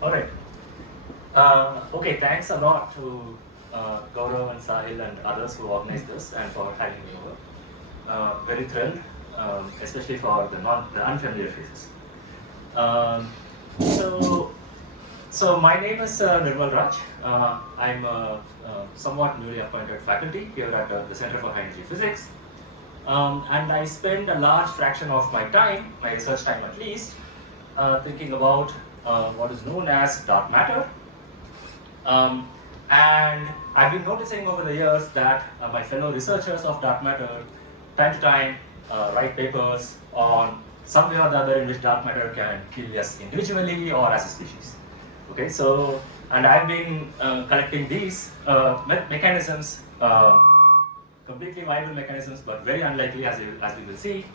All right. Okay, thanks a lot to Gaurav and Sahil and others who organized this and for having me over. Very thrilled, especially for the unfamiliar faces. Um, so, so my name is Nirmal Raj. I'm a somewhat newly appointed faculty here at the Center for High Energy Physics. And I spend a large fraction of my time, my research time at least, thinking about what is known as dark matter. And I've been noticing over the years that my fellow researchers of dark matter, time to time, write papers on some way or the other in which dark matter can kill us individually or as a species. Okay, so, and I've been collecting these mechanisms, completely viable mechanisms, but very unlikely as we will see.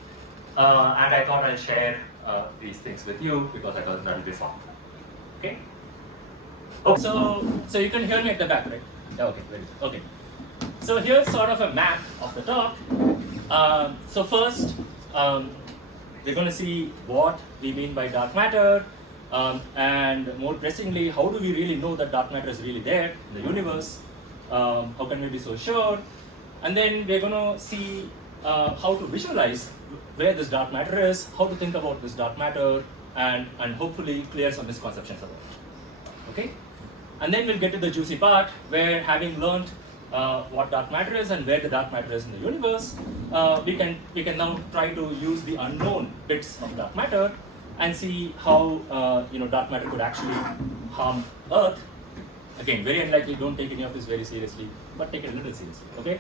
And I thought I'll share these things with you because I thought that will be fun. Okay. Okay, so you can hear me at the back, right? Okay, very good. Okay. So here's sort of a map of the talk. So first, we're going to see what we mean by dark matter, and more pressingly, how do we really know that dark matter is really there in the universe? How can we be so sure? And then we're going to see how to visualize where this dark matter is, how to think about this dark matter, and hopefully clear some misconceptions about it. Okay? And then we'll get to the juicy part where, having learned what dark matter is and where the dark matter is in the universe, we can now try to use the unknown bits of dark matter and see how dark matter could actually harm Earth. Again, very unlikely. Don't take any of this very seriously, but take it a little seriously. Okay?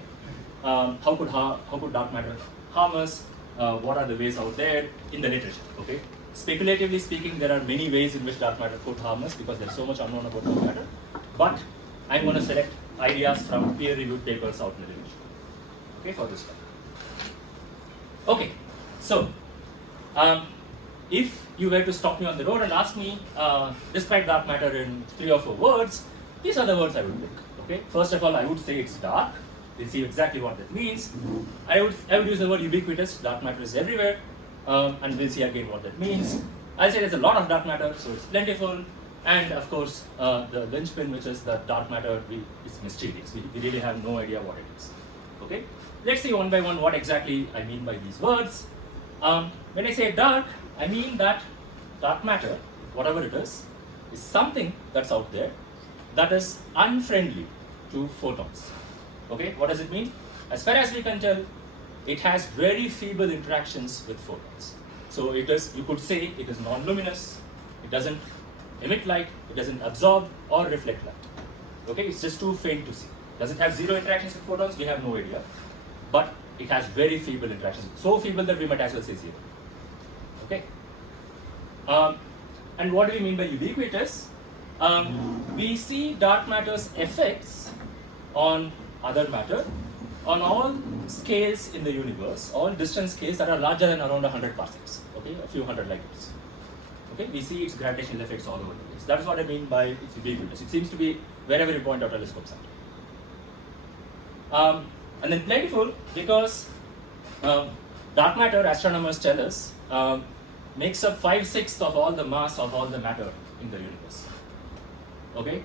How could dark matter harm us? What are the ways out there in the literature? Okay? Speculatively speaking, there are many ways in which dark matter could harm us because there's so much unknown about dark matter. But I'm going to select ideas from peer-reviewed papers out in the literature. Okay, for this one. Okay, so if you were to stop me on the road and ask me, describe dark matter in 3 or 4 words, these are the words I would pick. Okay, first of all, I would say it's dark. We'll see exactly what that means. I would use the word ubiquitous. Dark matter is everywhere. And we'll see again what that means. I'll say there's a lot of dark matter, so it's plentiful. And of course, the linchpin, which is that dark matter, is mysterious. We really have no idea what it is. Okay? Let's see one by one what exactly I mean by these words. When I say dark, I mean that dark matter, whatever it is something that's out there that is unfriendly to photons. Okay? What does it mean? As far as we can tell, it has very feeble interactions with photons. So it is, you could say, it is non-luminous, it doesn't emit light, it doesn't absorb or reflect light. Okay, it's just too faint to see. Does it have zero interactions with photons? We have no idea. But it has very feeble interactions, so feeble that we might as well say zero. Okay. And what do we mean by ubiquitous? We see dark matter's effects on other matter on all scales in the universe, all distance scales that are larger than around 100 parsecs, okay, a few hundred light years. Okay, we see its gravitational effects all over the place. That is what I mean by its ubiquitous. It seems to be wherever you point our telescopes at. And then plentiful because dark matter, astronomers tell us, makes up 5/6 of all the mass of all the matter in the universe. Okay.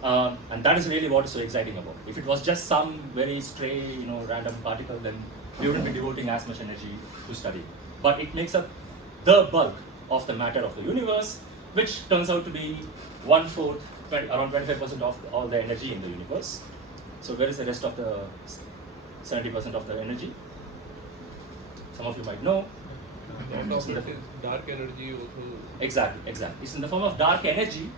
And that is really what is so exciting about it. If it was just some very stray, random particle, then we wouldn't be devoting as much energy to study. But it makes up the bulk of the matter of the universe, which turns out to be 1/4, around 25% of all the energy in the universe. So where is the rest of the 70% of the energy? Some of you might know. Dark energy also. Exactly. It's in the form of dark energy.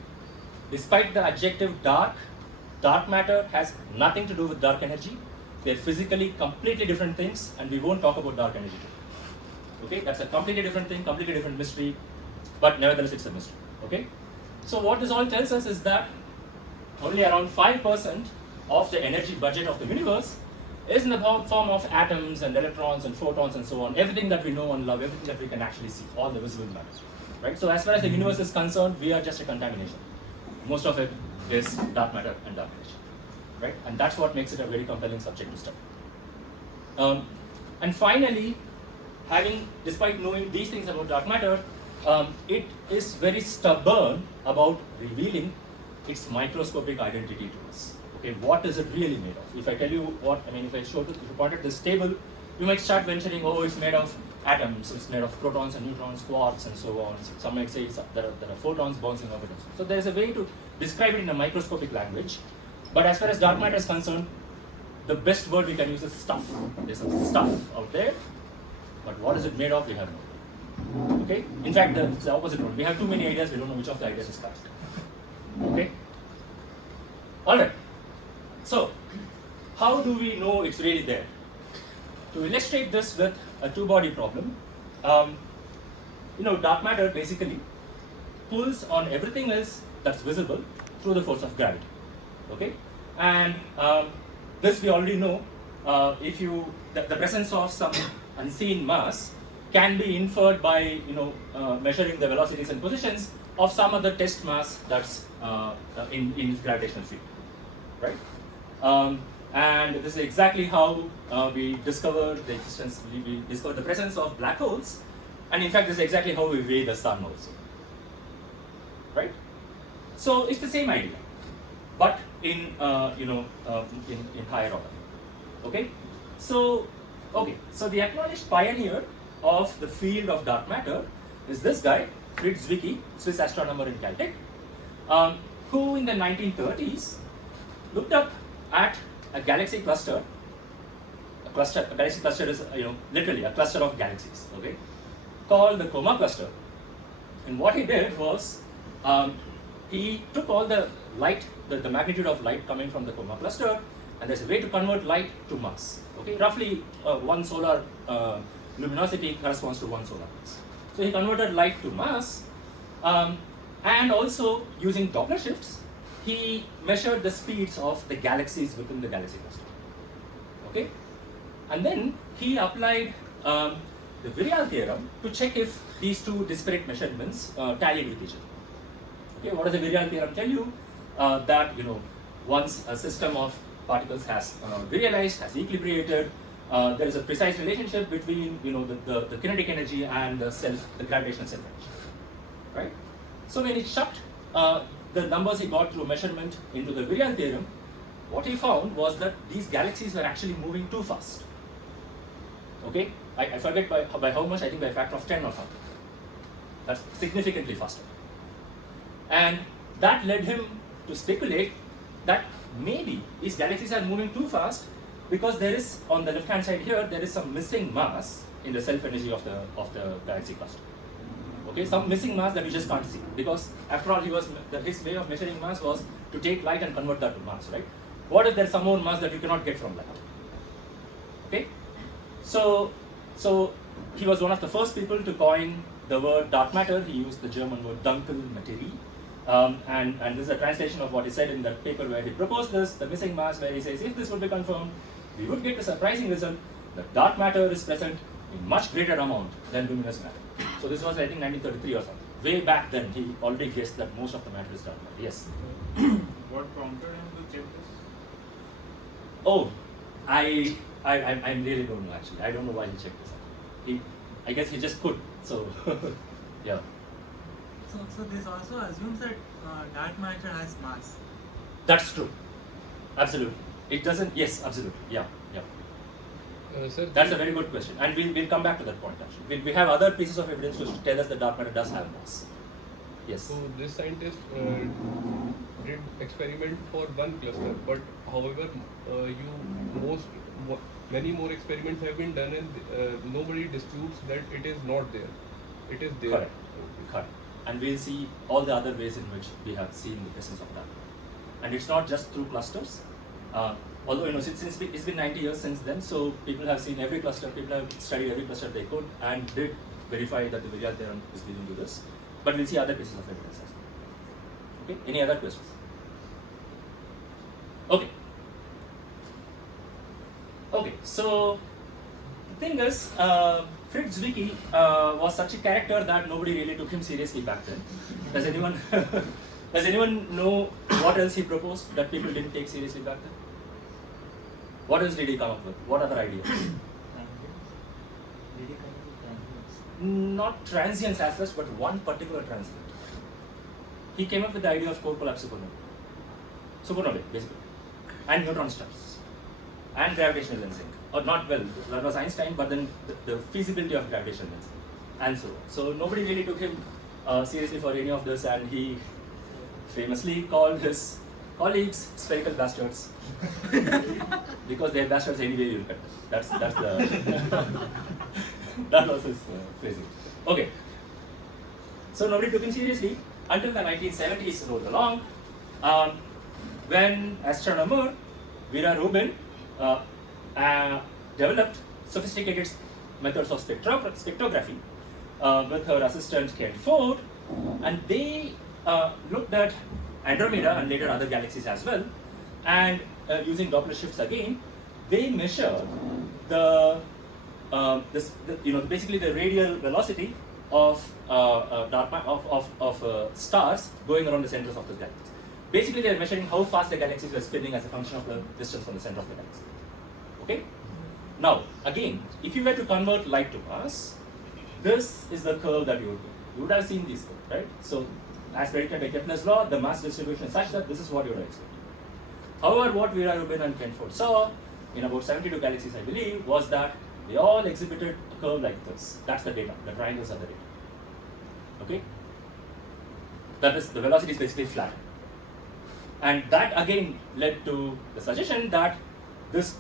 Despite the adjective dark matter has nothing to do with dark energy. They're physically completely different things, and we won't talk about dark energy today. Okay, that's a completely different thing, completely different mystery, but nevertheless it's a mystery. Okay, so what this all tells us is that only around 5% of the energy budget of the universe is in the form of atoms and electrons and photons and so on, everything that we know and love, everything that we can actually see, all the visible matter. Right? So as far as the universe is concerned, we are just a contamination. Most of it is dark matter and dark energy, right? And that's what makes it a very compelling subject to study. And finally, despite knowing these things about dark matter, it is very stubborn about revealing its microscopic identity to us. Okay, what is it really made of? If I tell you what, I mean, if I show, if you point at this table, you might start venturing, oh, it's made of atoms, it's made of protons and neutrons, quarks, and so on. Some might say there are photons bouncing off it. So there is a way to describe it in a microscopic language. But as far as dark matter is concerned, the best word we can use is stuff. There's some stuff out there, but what is it made of? We have no idea. Okay. In fact, it's the opposite one. We have too many ideas. We don't know which of the ideas is correct. Okay. All right. So, how do we know it's really there? To illustrate this with a two-body problem, dark matter basically pulls on everything else that's visible through the force of gravity. Okay, and this we already know. If the presence of some unseen mass can be inferred by measuring the velocities and positions of some other test mass that's in gravitational field, right? And this is exactly how we discovered the existence. We discovered the presence of black holes, and in fact, this is exactly how we weigh the sun also, right? So it's the same idea, but in in higher order. Okay, so the acknowledged pioneer of the field of dark matter is this guy, Fritz Zwicky, Swiss astronomer in Caltech, who in the 1930s looked up at a galaxy cluster. A galaxy cluster is literally a cluster of galaxies. Okay, called the Coma cluster. And what he did was he took all the light, the magnitude of light coming from the Coma cluster, and there's a way to convert light to mass. Okay, roughly one solar luminosity corresponds to one solar mass. So he converted light to mass, and also using Doppler shifts, he measured the speeds of the galaxies within the galaxy cluster. Okay, and then he applied the Virial theorem to check if these two disparate measurements tallied with each other. Okay, what does the Virial theorem tell you? That once a system of particles has virialized, has equilibrated, there is a precise relationship between the kinetic energy and the gravitational self energy, right? So when he shoved the numbers he got through measurement into the Virial theorem, what he found was that these galaxies were actually moving too fast. Okay, I forget by how much. I think by a factor of 10 or something. That's significantly faster. And that led him to speculate that maybe these galaxies are moving too fast because there is, on the left-hand side here, there is some missing mass in the self-energy of the galaxy cluster. Okay, some missing mass that you just can't see, because after all, his way of measuring mass was to take light and convert that to mass, right? What if there's some more mass that you cannot get from light? Okay, so he was one of the first people to coin the word dark matter. He used the German word Dunkelmaterie. And this is a translation of what he said in that paper where he proposed this, the missing mass, where he says if this would be confirmed, we would get a surprising result that dark matter is present in much greater amount than luminous matter. So this was, I think, 1933 or something. Way back then, he already guessed that most of the matter is dark matter. Yes? What prompted him to check this? Oh, I really don't know actually. I don't know why he checked this out. I guess he just could. So, yeah. So this also assumes that dark matter has mass. That's true. Absolutely. It doesn't. Yes, absolutely. Yeah. Sir, That's a very good question, and we'll come back to that point actually. We have other pieces of evidence to tell us that dark matter does have mass. Yes. So this scientist did experiment for one cluster, but however, many more experiments have been done, and nobody disputes that it is not there. It is there. Correct. And we'll see all the other ways in which we have seen the presence of dark matter. And it's not just through clusters. Although since it's been 90 years since then, so people have seen every cluster, people have studied every cluster they could, and did verify that the Virial theorem is leading to this. But we'll see other pieces of evidence as well. Okay, any other questions? Okay, so the thing is, Fritz Zwicky was such a character that nobody really took him seriously back then. Does anyone know what else he proposed that people didn't take seriously back then? What else did he come up with? What other ideas? not transients as such, but one particular transient. He came up with the idea of core collapse supernovae, basically, and neutron stars, and gravitational lensing. Or not, well, that was Einstein, but then the feasibility of gravitational lensing, and so on. So nobody really took him seriously for any of this, and he famously called his colleagues spherical bastards because they're bastards anyway you look at them. That's the that was his phrasing. Okay, so nobody took him seriously until the 1970s rolled along, when astronomer Vera Rubin developed sophisticated methods of spectrography with her assistant Kent Ford, and they looked at Andromeda and later other galaxies as well, and using Doppler shifts again, they measured basically the radial velocity of stars going around the centers of the galaxies. Basically, they are measuring how fast the galaxies were spinning as a function of the distance from the center of the galaxy. Okay. Now, again, if you were to convert light to mass, this is the curve that you would have seen this curve, right? So, as predicted by Kepler's law, the mass distribution is such that this is what you would expect. However, what Vera Rubin and Kent Ford saw in about 72 galaxies, I believe, was that they all exhibited a curve like this. That's the data. The triangles are the data. Okay? That is, the velocity is basically flat. And that again led to the suggestion that this,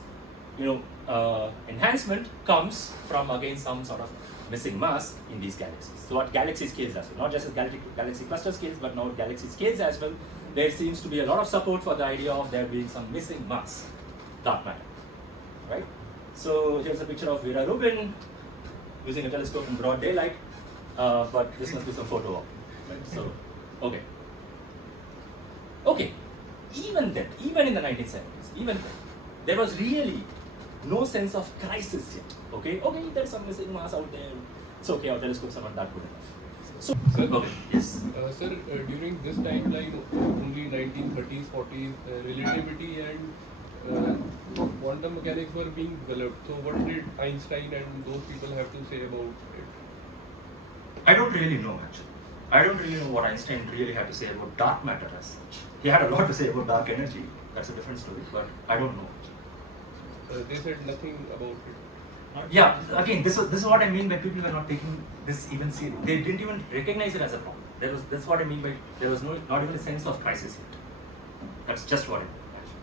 enhancement comes from again some sort of missing mass in these galaxies. So at galaxy scales as well, not just at galaxy cluster scales, but now galaxy scales as well, there seems to be a lot of support for the idea of there being some missing mass, dark matter, right? So here's a picture of Vera Rubin using a telescope in broad daylight, but this must be some photo op, right? So, okay. Okay, even then, even in the 1970s, even then, there was really no sense of crisis yet. Okay, there's some missing mass out there. It's okay, our telescopes are not that good enough. So, Sir, okay, yes. Sir, during this timeline, only 1930s, 40s, relativity and quantum mechanics were being developed. So, what did Einstein and those people have to say about it? I don't really know actually. I don't really know what Einstein really had to say about dark matter as such. He had a lot to say about dark energy. That's a different story, but I don't know. They said nothing about it. Yeah, again, this is what I mean by people were not taking this even seriously. They didn't even recognize it as a problem. That's what I mean by there was not even a sense of crisis yet. That's just what it meant, actually.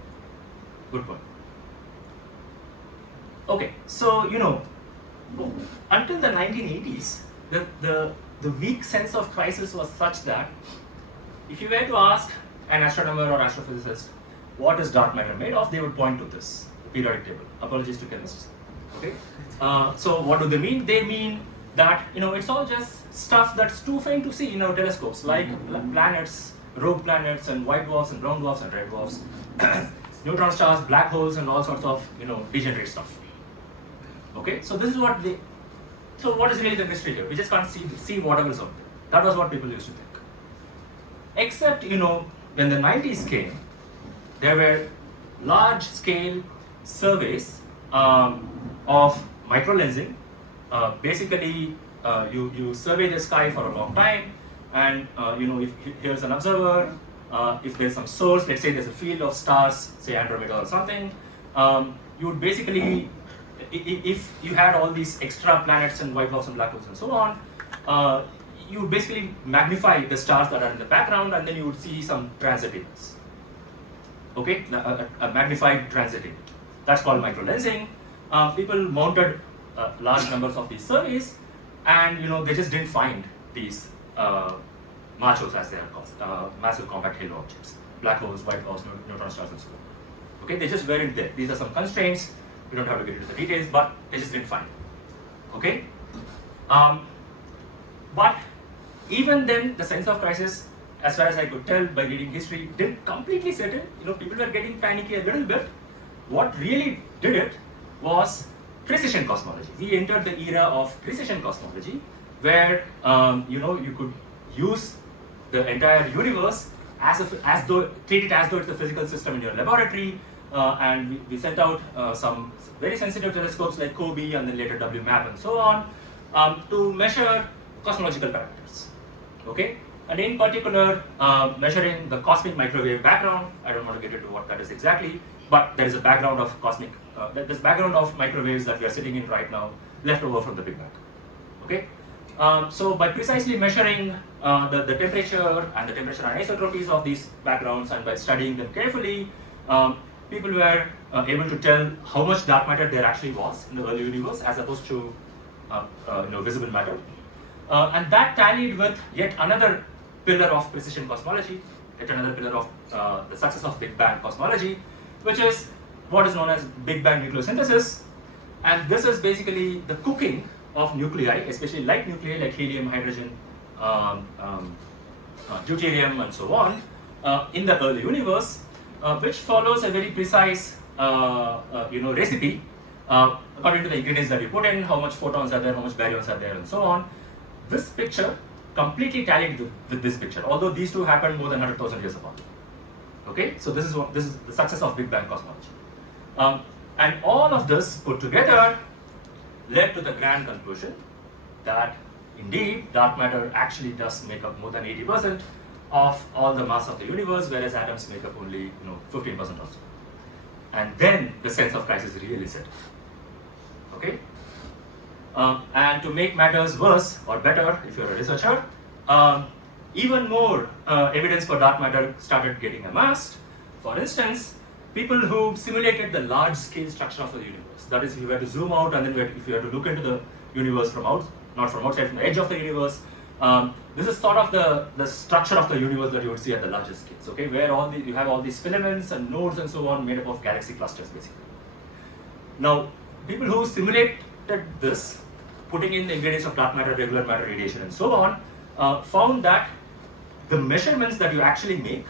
Good point. Okay, so until the 1980s, the weak sense of crisis was such that if you were to ask an astronomer or astrophysicist what is dark matter made of, they would point to this periodic table. Apologies to chemists. Okay. So what do they mean? They mean that it's all just stuff that's too faint to see in our telescopes, like planets, rogue planets, and white dwarfs, and brown dwarfs, and red dwarfs, neutron stars, black holes, and all sorts of degenerate stuff. Okay. So this is what they. So what is really the mystery here? We just can't see whatever is out there. That was what people used to think. Except when the 90s came, there were large-scale surveys of microlensing. Basically, you survey the sky for a long time, and if here's an observer, if there's some source, let's say there's a field of stars, say Andromeda or something, you would basically, if you had all these extra planets and white dwarfs and black holes and so on, you would basically magnify the stars that are in the background, and then you would see some transit events. Okay, a magnified transit event. That's called microlensing. People mounted large numbers of these surveys, and they just didn't find these machos, as they are called, massive compact halo objects, black holes, white dwarfs, neutron stars, and so on. Okay, they just weren't there. These are some constraints. We don't have to get into the details, but they just didn't find it. Okay, but even then, the sense of crisis, as far as I could tell by reading history, didn't completely settle. People were getting panicky a little bit. What really did it was precision cosmology. We entered the era of precision cosmology, where you could use the entire universe treat it as though it's a physical system in your laboratory, and we sent out some very sensitive telescopes like COBE and then later WMAP and so on, to measure cosmological parameters. Okay, and in particular, measuring the cosmic microwave background. I don't want to get into what that is exactly, but there is a background of cosmic, this background of microwaves that we are sitting in right now, left over from the Big Bang. Okay, so by precisely measuring the temperature and the temperature anisotropies of these backgrounds, and by studying them carefully, people were able to tell how much dark matter there actually was in the early universe, as opposed to visible matter. And that tallied with yet another pillar of precision cosmology, yet another pillar of the success of Big Bang cosmology, which is what is known as Big Bang nucleosynthesis. And this is basically the cooking of nuclei, especially light nuclei like helium, hydrogen, deuterium, and so on, in the early universe, which follows a very precise recipe according to the ingredients that you put in, how much photons are there, how much baryons are there, and so on. This picture completely tallied with this picture, although these two happened more than 100,000 years apart. Okay, so this is the success of Big Bang cosmology, and all of this put together led to the grand conclusion that indeed dark matter actually does make up more than 80% of all the mass of the universe, whereas atoms make up only 15% or so. And then the sense of crisis really set. Okay. And to make matters worse or better, if you're a researcher, even more evidence for dark matter started getting amassed. For instance, people who simulated the large-scale structure of the universe. That is, if you were to zoom out and then if you were to look into the universe from not from outside, from the edge of the universe, this is sort of the structure of the universe that you would see at the largest scales. Okay, where you have all these filaments and nodes and so on made up of galaxy clusters, basically. Now, people who simulated this, putting in the ingredients of dark matter, regular matter, radiation, and so on, found that the measurements that you actually make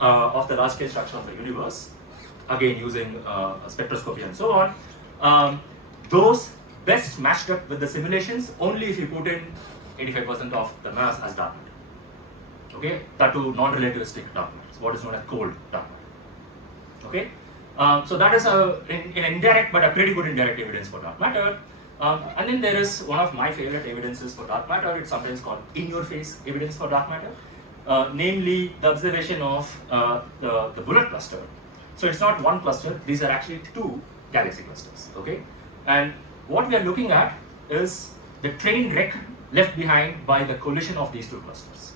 of the large-scale structure of the universe, again using spectroscopy and so on, those best matched up with the simulations only if you put in 85% of the mass as dark matter. Okay, that too non-relativistic dark matter, what is known as cold dark matter. Okay, so that is an indirect but a pretty good indirect evidence for dark matter. And then there is one of my favorite evidences for dark matter. It's sometimes called in-your-face evidence for dark matter, namely the observation of the bullet cluster. So it's not one cluster; these are actually two galaxy clusters. Okay, and what we are looking at is the train wreck left behind by the collision of these two clusters.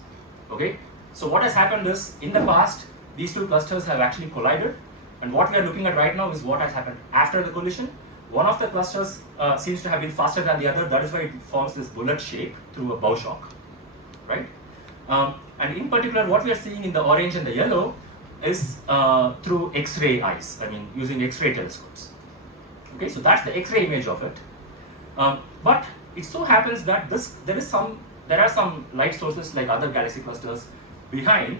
Okay, so what has happened is, in the past, these two clusters have actually collided, and what we are looking at right now is what has happened after the collision. One of the clusters seems to have been faster than the other. That is why it forms this bullet shape through a bow shock, right? And in particular, what we are seeing in the orange and the yellow is through X-ray eyes. I mean, using X-ray telescopes. Okay, so that's the X-ray image of it. But it so happens that there are some light sources like other galaxy clusters behind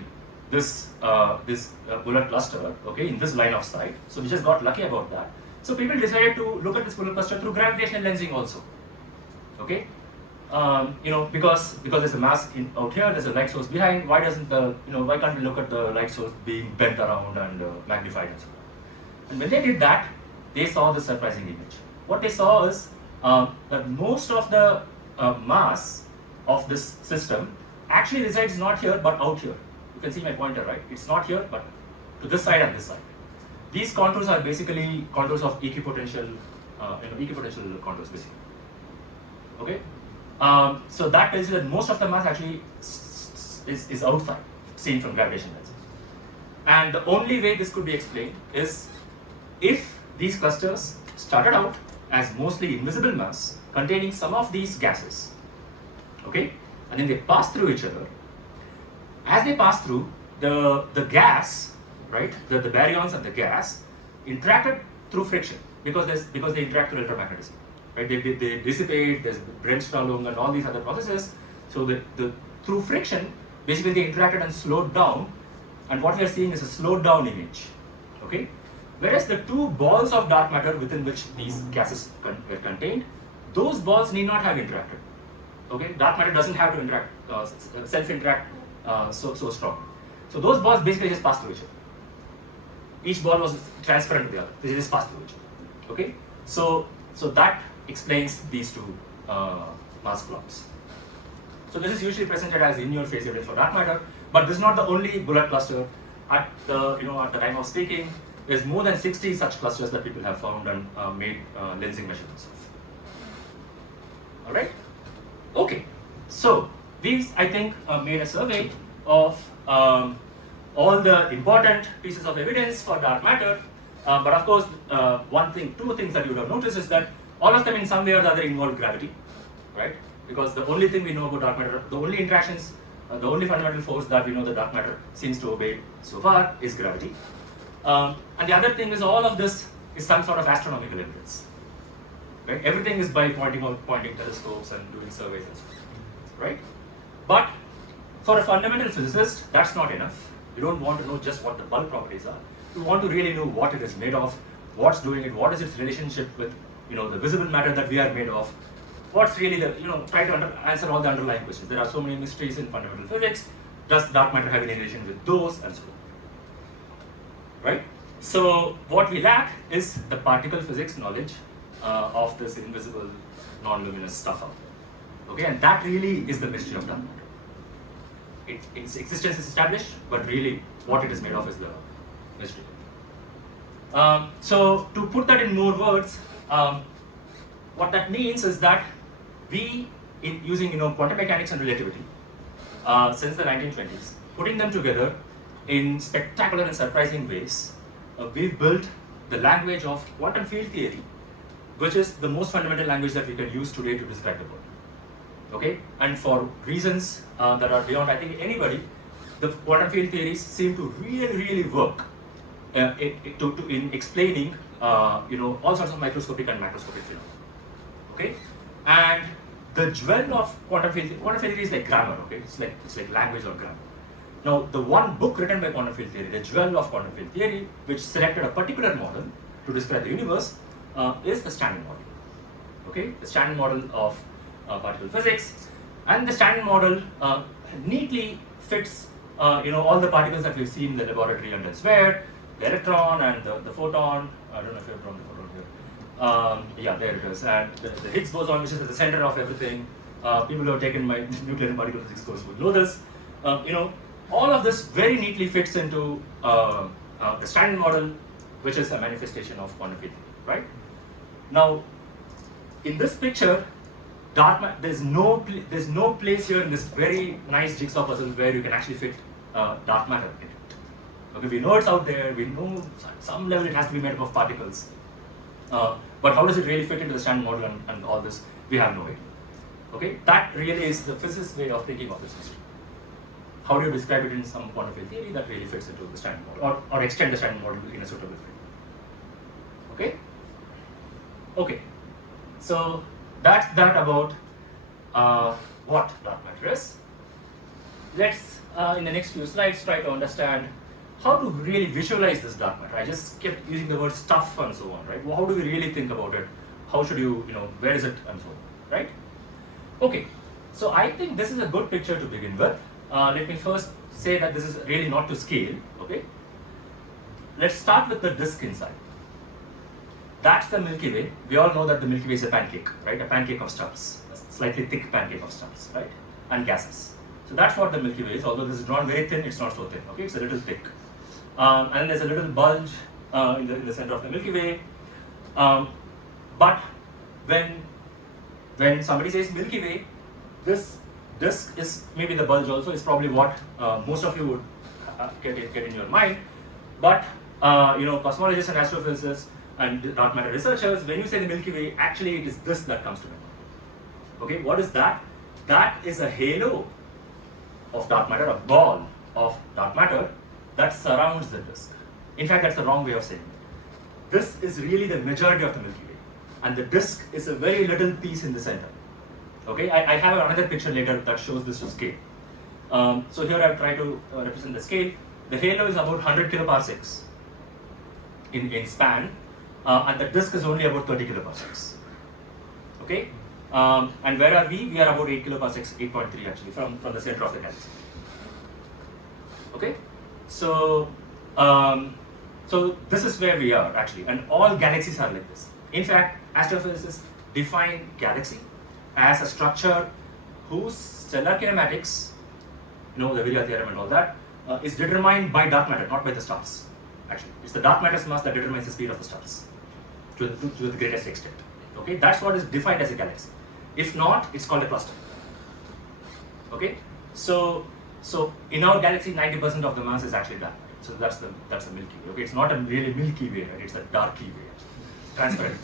this bullet cluster. Okay, in this line of sight. So we just got lucky about that. So people decided to look at this bullet cluster through gravitational lensing also. Okay, because there's a mass out here, there's a light source behind. Why can't we look at the light source being bent around and magnified and so on? And when they did that, they saw this surprising image. What they saw is that most of the mass of this system actually resides not here but out here. You can see my pointer, right? It's not here but to this side and this side. These contours are basically contours of equipotential, equipotential contours basically. Okay, so that tells you that most of the mass actually is outside, seen from gravitational lensing. And the only way this could be explained is if these clusters started out as mostly invisible mass containing some of these gases. Okay, and then they pass through each other. As they pass through, the gas, right, the baryons and the gas interacted through friction because they interact through electromagnetism, right? They dissipate. There's Bremsstrahlung and all these other processes. So through friction, basically they interacted and slowed down, and what we are seeing is a slowed down image. Okay, whereas the two balls of dark matter within which these gases were contained, those balls need not have interacted. Okay, dark matter doesn't have to interact, self-interact so strong. So those balls basically just pass through each other. Each ball was transparent to the other. They just passed through each other. Okay, so that explains these two mass clouds. So this is usually presented as in-your-face evidence for dark matter, but this is not the only bullet cluster. At the at the time of speaking, there's more than 60 such clusters that people have found and made lensing measurements of. All right. Okay. So these, I think, made a survey of all the important pieces of evidence for dark matter. But of course, two things that you would have noticed is that all of them in some way or the other involve gravity, right? Because the only thing we know about dark matter, the only interactions, the only fundamental force that we know that dark matter seems to obey so far is gravity. And the other thing is all of this is some sort of astronomical evidence. Right? Everything is by pointing telescopes and doing surveys and so on, right? But for a fundamental physicist, that's not enough. You don't want to know just what the bulk properties are. You want to really know what it is made of, what's doing it, what is its relationship with the visible matter that we are made of. What's really the, try to answer all the underlying questions. There are so many mysteries in fundamental physics. Does dark matter have any relation with those, and so on. Right? So what we lack is the particle physics knowledge of this invisible, non-luminous stuff out there. Okay, and that really is the mystery of dark matter. Its existence is established, but really what it is made of is the mystery. So to put that in more words, what that means is that we, using quantum mechanics and relativity, since the 1920s, putting them together in spectacular and surprising ways, we've built the language of quantum field theory, which is the most fundamental language that we can use today to describe the world. Okay, and for reasons that are beyond, I think, anybody, the quantum field theories seem to really work in explaining, all sorts of microscopic and macroscopic phenomena. Okay, and the jewel of quantum field theory is like grammar. Okay, it's like language or grammar. Now, the one book written by quantum field theory, the jewel of quantum field theory, which selected a particular model to describe the universe, is the Standard Model. Okay, the Standard Model of particle physics, and the Standard Model neatly fits all the particles that we've seen in the laboratory and elsewhere, the electron and the photon. I don't know if you've drawn the photon here. Yeah, there it is, and the Higgs boson, which is at the center of everything. People who have taken my nuclear and particle physics course would know this. All of this very neatly fits into the Standard Model, which is a manifestation of quantum field theory, right? Now, in this picture, dark matter, there's no place here in this very nice jigsaw puzzle where you can actually fit dark matter in it. Okay, we know it's out there. We know at some level it has to be made up of particles. But how does it really fit into the Standard Model and all this? We have no idea. Okay, that really is the physicist way of thinking of this mystery. How do you describe it in some quantum field theory that really fits into the Standard Model, or extend the Standard Model in a suitable way? Okay. Okay. So that's that about what dark matter is. Let's in the next few slides try to understand how to really visualize this dark matter. I just kept using the word stuff and so on, right? Well, how do we really think about it? How should you, where is it and so on, right? Okay, so I think this is a good picture to begin with. Let me first say that this is really not to scale, okay? Let's start with the disk inside. That's the Milky Way. We all know that the Milky Way is a pancake, right? A pancake of stars, a slightly thick pancake of stars, right? And gases. So that's what the Milky Way is. Although this is drawn very thin, it's not so thin, okay? It's a little thick. And then there's a little bulge in the center of the Milky Way. But when somebody says Milky Way, this disk is maybe the bulge also is probably what most of you would get in your mind. But cosmologists and astrophysicists and dark matter researchers, when you say the Milky Way, actually it is this that comes to mind. Okay, what is that? That is a halo of dark matter, a ball of dark matter that surrounds the disk. In fact, that's the wrong way of saying it. This is really the majority of the Milky Way, and the disk is a very little piece in the center. Okay, I have another picture later that shows this to scale. So here I've tried to represent the scale. The halo is about 100 kiloparsecs in span, and the disk is only about 30 kiloparsecs. Okay, and where are we? We are about 8 kiloparsecs, 8.3 actually, from the center of the galaxy. Okay, so this is where we are actually, and all galaxies are like this. In fact, astrophysicists define galaxy as a structure whose stellar kinematics, the Viriya theorem and all that, is determined by dark matter, not by the stars. Actually, it's the dark matter's mass that determines the speed of the stars to the greatest extent. Okay, that's what is defined as a galaxy. If not, it's called a cluster. Okay, so in our galaxy, 90% of the mass is actually dark matter. So that's the Milky Way. Okay, it's not a really Milky Way, right? It's a darky way, transparent.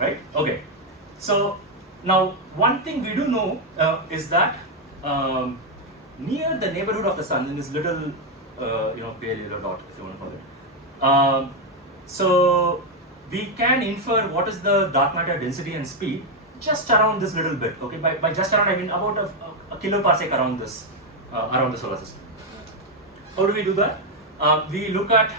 Right? Okay. So now one thing we do know is that near the neighborhood of the sun, in this little pale yellow dot, if you want to call it, so we can infer what is the dark matter density and speed just around this little bit. Okay, by just around I mean about a kiloparsec around this around the solar system. How do we do that? We look at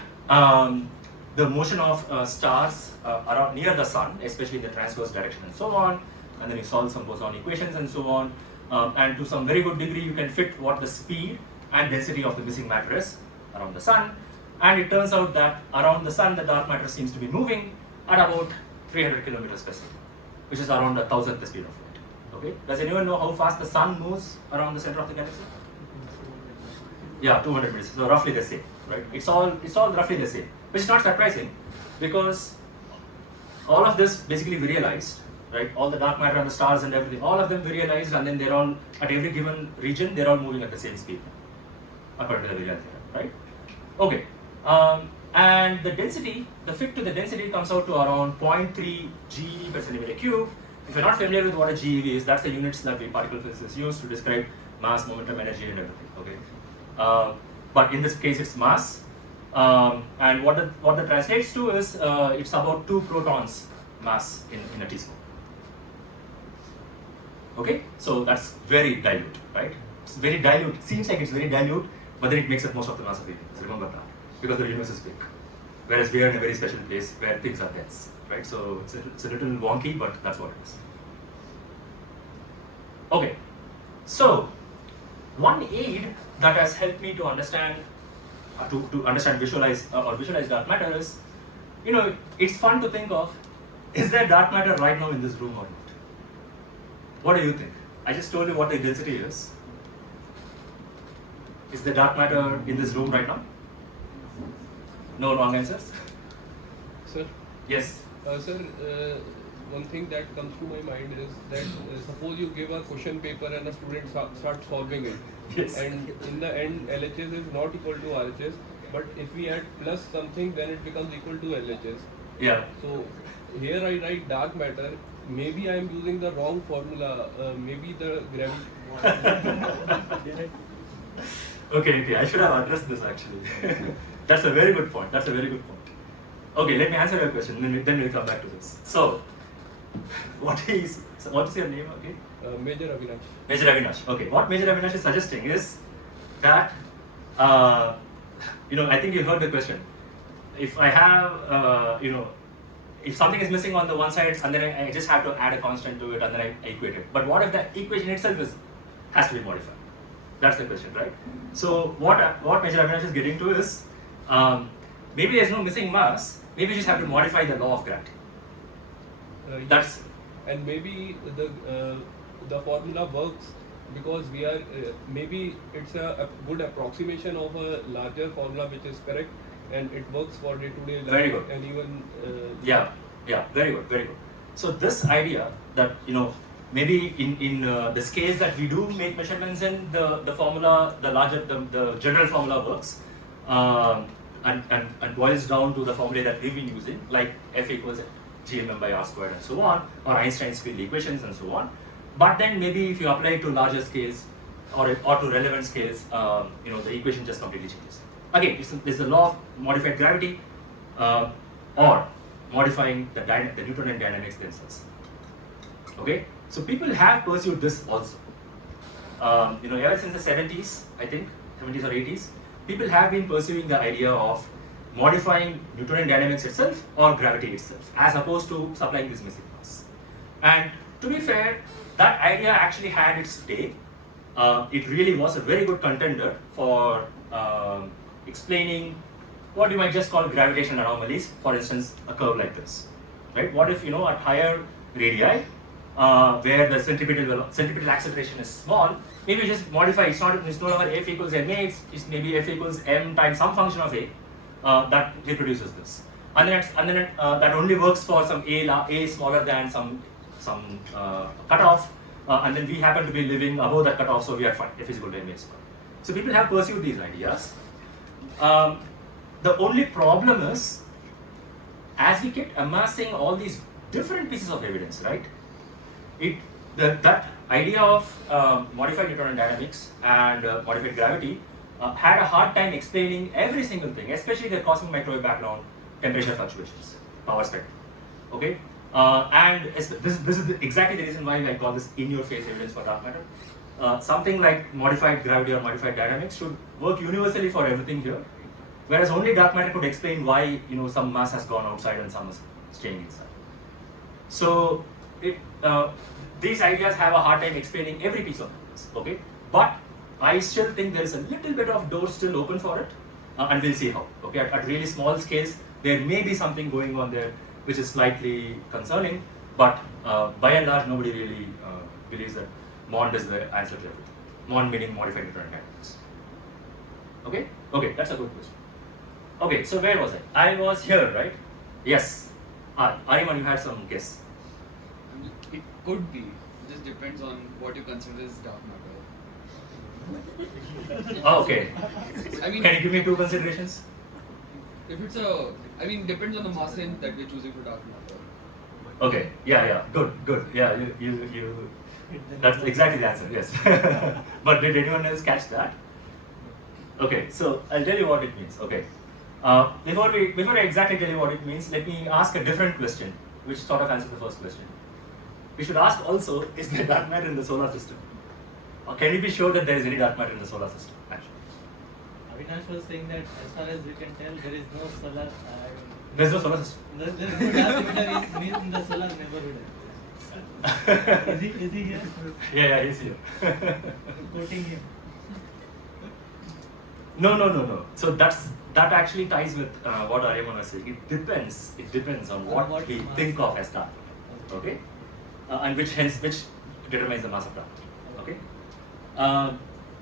the motion of stars around near the sun, especially in the transverse direction and so on, and then you solve some boson equations and so on, and to some very good degree you can fit what the speed and density of the missing matter is around the sun, and it turns out that around the sun the dark matter seems to be moving at about 300 kilometers per second, which is around 1,000th the speed of light. Okay, does anyone know how fast the sun moves around the center of the galaxy? Yeah, 200 meters. So roughly the same, right? It's all roughly the same, which is not surprising because all of this basically virialized, right? All the dark matter and the stars and everything, all of them virialized, and then they're all at every given region, they're all moving at the same speed, according to the virial theorem, right? Okay, and the density, the fit to the density comes out to around 0.3 GeV per centimeter cube. If you're not familiar with what a GeV is, that's the units that we particle physicists use to describe mass, momentum, energy, and everything. Okay. But in this case, it's mass, and what that translates to is it's about 2 protons mass in a teaspoon. Okay, so that's very dilute, right? It's very dilute. Seems like it's very dilute, but then it makes up most of the mass of the universe. Remember that, because the universe is big, whereas we are in a very special place where things are dense, right? So it's a little wonky, but that's what it is. Okay, so one aid that has helped me to understand, visualize dark matter is, it's fun to think of, is there dark matter right now in this room or not? What do you think? I just told you what the density is. Is there dark matter in this room right now? No wrong answers? Sir? Yes. Sir, one thing that comes to my mind is that suppose you give a question paper and a student starts solving it. Yes. And in the end, LHS is not equal to RHS, but if we add plus something, then it becomes equal to LHS. Yeah. So here I write dark matter. Maybe I am using the wrong formula. Maybe the gravity. Okay. I should have addressed this actually. That's a very good point. Okay, let me answer your question. Then we'll come back to this. So, what is your name again? Major Avinash. Major Avinash. Okay, what Major Avinash is suggesting is that, I think you heard the question. If I have, if something is missing on the one side, and then I just have to add a constant to it, and then I equate it. But what if the equation itself has to be modified? That's the question, right? So what Major Avinash is getting to is, maybe there's no missing mass. Maybe you just have to modify the law of gravity. And maybe the formula works because we are maybe it's a good approximation of a larger formula which is correct, and it works for day-to-day life. Very good. And even yeah, very good. So this idea that maybe in the scales that we do make measurements in, the formula, the general formula works, and boils down to the formula that we've been using, like F equals GMM by R squared and so on, or Einstein's field equations and so on. But then maybe if you apply it to larger scales or to relevant scales, the equation just completely changes. Again, it's the law of modified gravity, or modifying the Newtonian dynamics themselves. Okay, so people have pursued this also. Ever since the 70s, I think 70s or 80s, people have been pursuing the idea of modifying Newtonian dynamics itself or gravity itself, as opposed to supplying this missing mass. And to be fair, that idea actually had its day. It really was a very good contender for explaining what you might just call gravitational anomalies. For instance, a curve like this, right? What if at higher radii, where the centripetal acceleration is small, maybe just modify. It's no longer f equals ma. It's maybe f equals m times some function of a that reproduces this. And then that only works for some a smaller than some cutoff, and then we happen to be living above that cutoff, so we are fine. F is equal to ma square. So people have pursued these ideas. The only problem is, as we kept amassing all these different pieces of evidence, right? That idea of modified Newtonian dynamics and modified gravity had a hard time explaining every single thing, especially the cosmic microwave background temperature fluctuations, power spectrum. Okay, and this is exactly the reason why I call this in-your-face evidence for dark matter. Something like modified gravity or modified dynamics should work universally for everything here, whereas only dark matter could explain why some mass has gone outside and some is staying inside. So these ideas have a hard time explaining every piece of evidence. Okay, but I still think there is a little bit of door still open for it, and we'll see how. Okay, at really small scales, there may be something going on there which is slightly concerning, but by and large, nobody really believes that MOND is the answer to everything. MOND meaning modified Newtonian dynamics. Okay? Okay, that's a good question. Okay, so where was I? I was here, right? Yes. Ariman, you had some guess. It could be. It just depends on what you consider as dark matter. Oh, okay. I mean, Can you give me two considerations? if it's depends on the mass range that we're choosing for dark matter. Okay. Yeah. Good. Yeah, you. That's exactly the answer. Yes. But did anyone else catch that? Okay. So I'll tell you what it means. Okay. Before I exactly tell you what it means, let me ask a different question, which sort of answers the first question. We should ask also: is there dark matter in the solar system? Or can we be sure that there is any dark matter in the solar system? Actually, Avinash was saying that as far as we can tell, there is no solar. there is no solar system. There is no dark matter in the solar neighborhood. Is he here? Yeah, he's here. Quoting him. No. So that actually ties with what Ariman was saying. It depends on what we think of as dark matter. Okay, and which determines the mass of dark matter. Okay.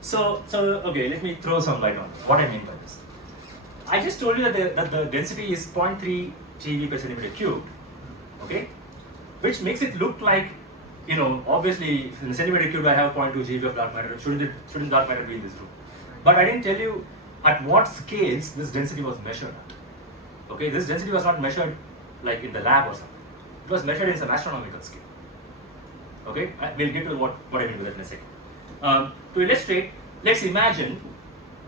So okay, let me throw some light on what I mean by this. I just told you that the density is 0.3 GeV per centimeter cubed. Okay, which makes it look like, obviously if in a centimeter cube I have 0.2 GeV of dark matter. Shouldn't dark matter be in this room? But I didn't tell you at what scales this density was measured at. Okay, this density was not measured like in the lab or something. It was measured in some astronomical scale. Okay, we'll get to what I mean with that in a second. To illustrate, let's imagine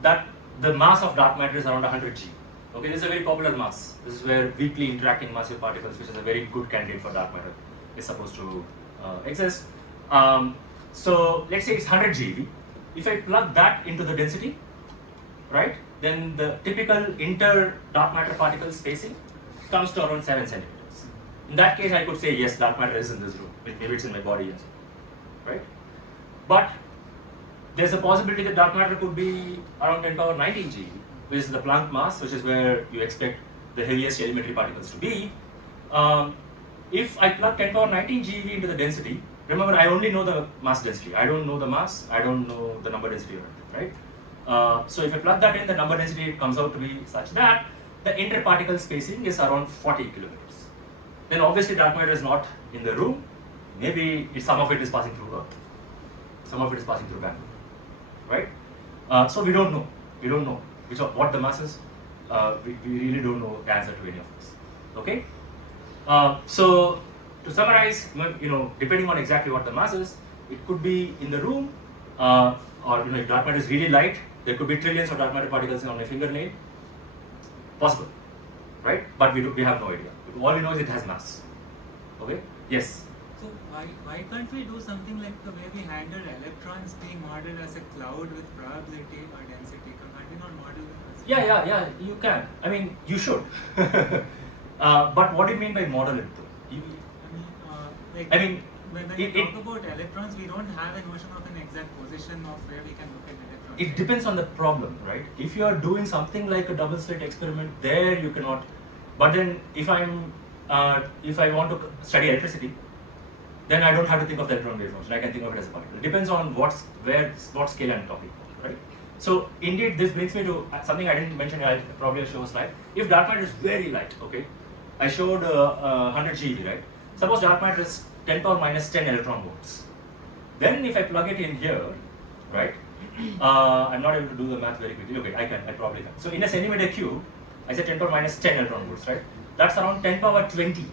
that the mass of dark matter is around 100 GeV. Okay, this is a very popular mass. This is where weakly interacting massive particles, which is a very good candidate for dark matter, is supposed to exist. So let's say it's 100 GeV. If I plug that into the density, right, then the typical inter-dark matter particle spacing comes to around 7 centimeters. In that case, I could say, yes, dark matter is in this room. Maybe it's in my body and so on, right? But there's a possibility that dark matter could be around 10 power 19 GeV, which is the Planck mass, which is where you expect the heaviest elementary particles to be. If I plug 10 power 19 GeV into the density, remember I only know the mass density. I don't know the mass, I don't know the number density, right? So if I plug that in, the number density comes out to be such that the inter-particle spacing is around 40 kilometers. Then obviously dark matter is not in the room. Maybe some of it is passing through Earth. Some of it is passing through Bangalore, right? So we don't know. We don't know what the mass is. We really don't know the answer to any of this. Okay. So to summarize, depending on exactly what the mass is, it could be in the room, or if dark matter is really light, there could be trillions of dark matter particles on my fingernail. Possible, right? But we have no idea. All we know is it has mass. Okay. Yes. So why can't we do something like the way we handled electrons being modeled as a cloud with probability or density? Can't we not model them as Yeah, you can. I mean, you should. But what do you mean by model it though? when we talk about electrons, we don't have a notion of an exact position of where we can look at electrons. It depends on the problem, right? If you are doing something like a double slit experiment, there you cannot. But then if I want to study electricity, then I don't have to think of the electron wave motion. I can think of it as a particle. It depends on what scale I'm talking about, right? So indeed, this brings me to something I didn't mention. I'll probably show a slide. If dark matter is very light, okay, I showed 100 GeV, right? Suppose dark matter is 10 power minus 10 electron volts. Then if I plug it in here, right? I'm not able to do the math very quickly. Okay, I probably can. So in a centimeter cube, I said 10 power minus 10 electron volts, right? That's around 10 power 20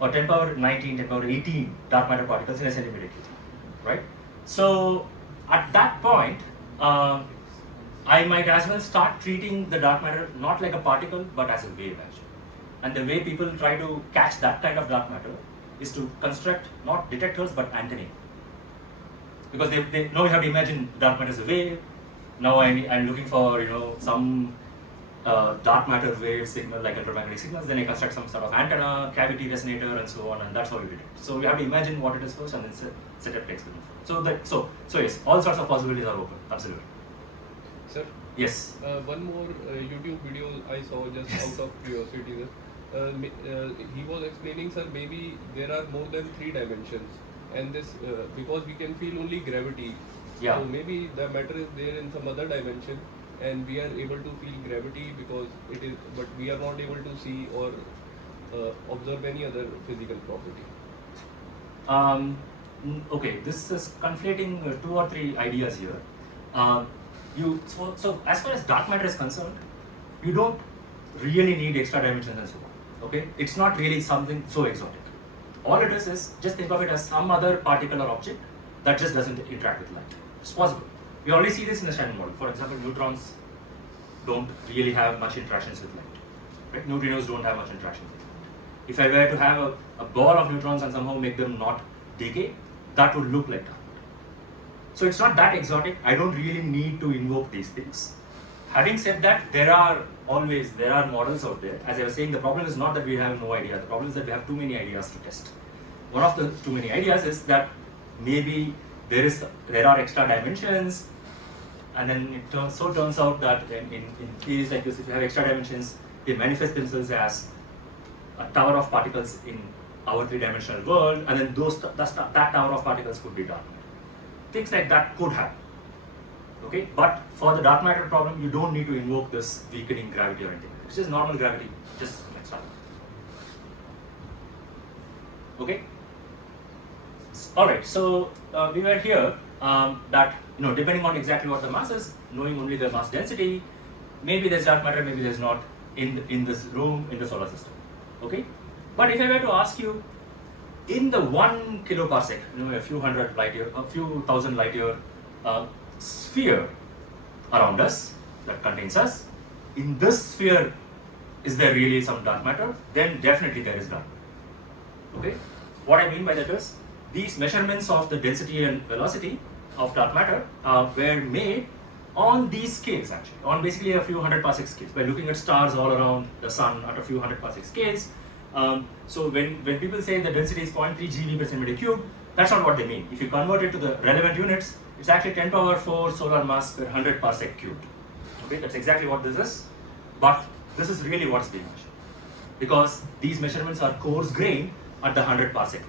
or 10 power 19, 10 power 18 dark matter particles in a centimeter cube, right? So at that point, I might as well start treating the dark matter not like a particle but as a wave actually. And the way people try to catch that kind of dark matter is to construct not detectors but antennae. Because they now you have to imagine dark matter as a wave. Now I'm looking for some dark matter wave signal like electromagnetic signals. Then I construct some sort of antenna, cavity resonator, and so on, and that's how we did it. So you have to imagine what it is first, and then set up the experiment. So yes, all sorts of possibilities are open. Absolutely. Sir? Yes. One more YouTube video I saw just out of curiosity. He was explaining, sir, maybe there are more than 3 dimensions, and this because we can feel only gravity. Yeah. So maybe the matter is there in some other dimension, and we are able to feel gravity because it is, but we are not able to see or observe any other physical property. Okay, this is conflating 2 or 3 ideas here. So as far as dark matter is concerned, you don't really need extra dimensions and so on. Okay, it's not really something so exotic. All it is just think of it as some other particle or object that just doesn't interact with light. It's possible. We already see this in the Standard Model. For example, neutrons don't really have much interactions with light. Right? Neutrinos don't have much interaction with light. If I were to have a ball of neutrons and somehow make them not decay, that would look like dark matter. So it's not that exotic. I don't really need to invoke these things. Having said that, there are models out there. As I was saying, the problem is not that we have no idea. The problem is that we have too many ideas to test. One of the too many ideas is that maybe there are extra dimensions, and then it turns out that in theories like this, if you have extra dimensions, they manifest themselves as a tower of particles in our 3-dimensional world, and then that tower of particles could be dark matter. Things like that could happen. Okay, but for the dark matter problem, you don't need to invoke this weakening gravity or anything. It's just normal gravity, just like that. Okay. All right. So we were here that depending on exactly what the mass is, knowing only the mass density, maybe there's dark matter, maybe there's not in this room in the solar system. Okay. But if I were to ask you, in the 1 kiloparsec, a few hundred light year, a few thousand light year sphere around us that contains us, in this sphere, is there really some dark matter? Then definitely there is dark matter. Okay. What I mean by that is, these measurements of the density and velocity of dark matter were made on these scales actually, on basically a few hundred parsec scales, by looking at stars all around the sun at a few hundred parsec scales. So when people say the density is 0.3 GeV per centimeter cube, that's not what they mean. If you convert it to the relevant units, it's actually 10 power 4 solar mass per 100 parsec cubed. Okay, that's exactly what this is. But this is really what's being measured, because these measurements are coarse grained at the 100 parsec.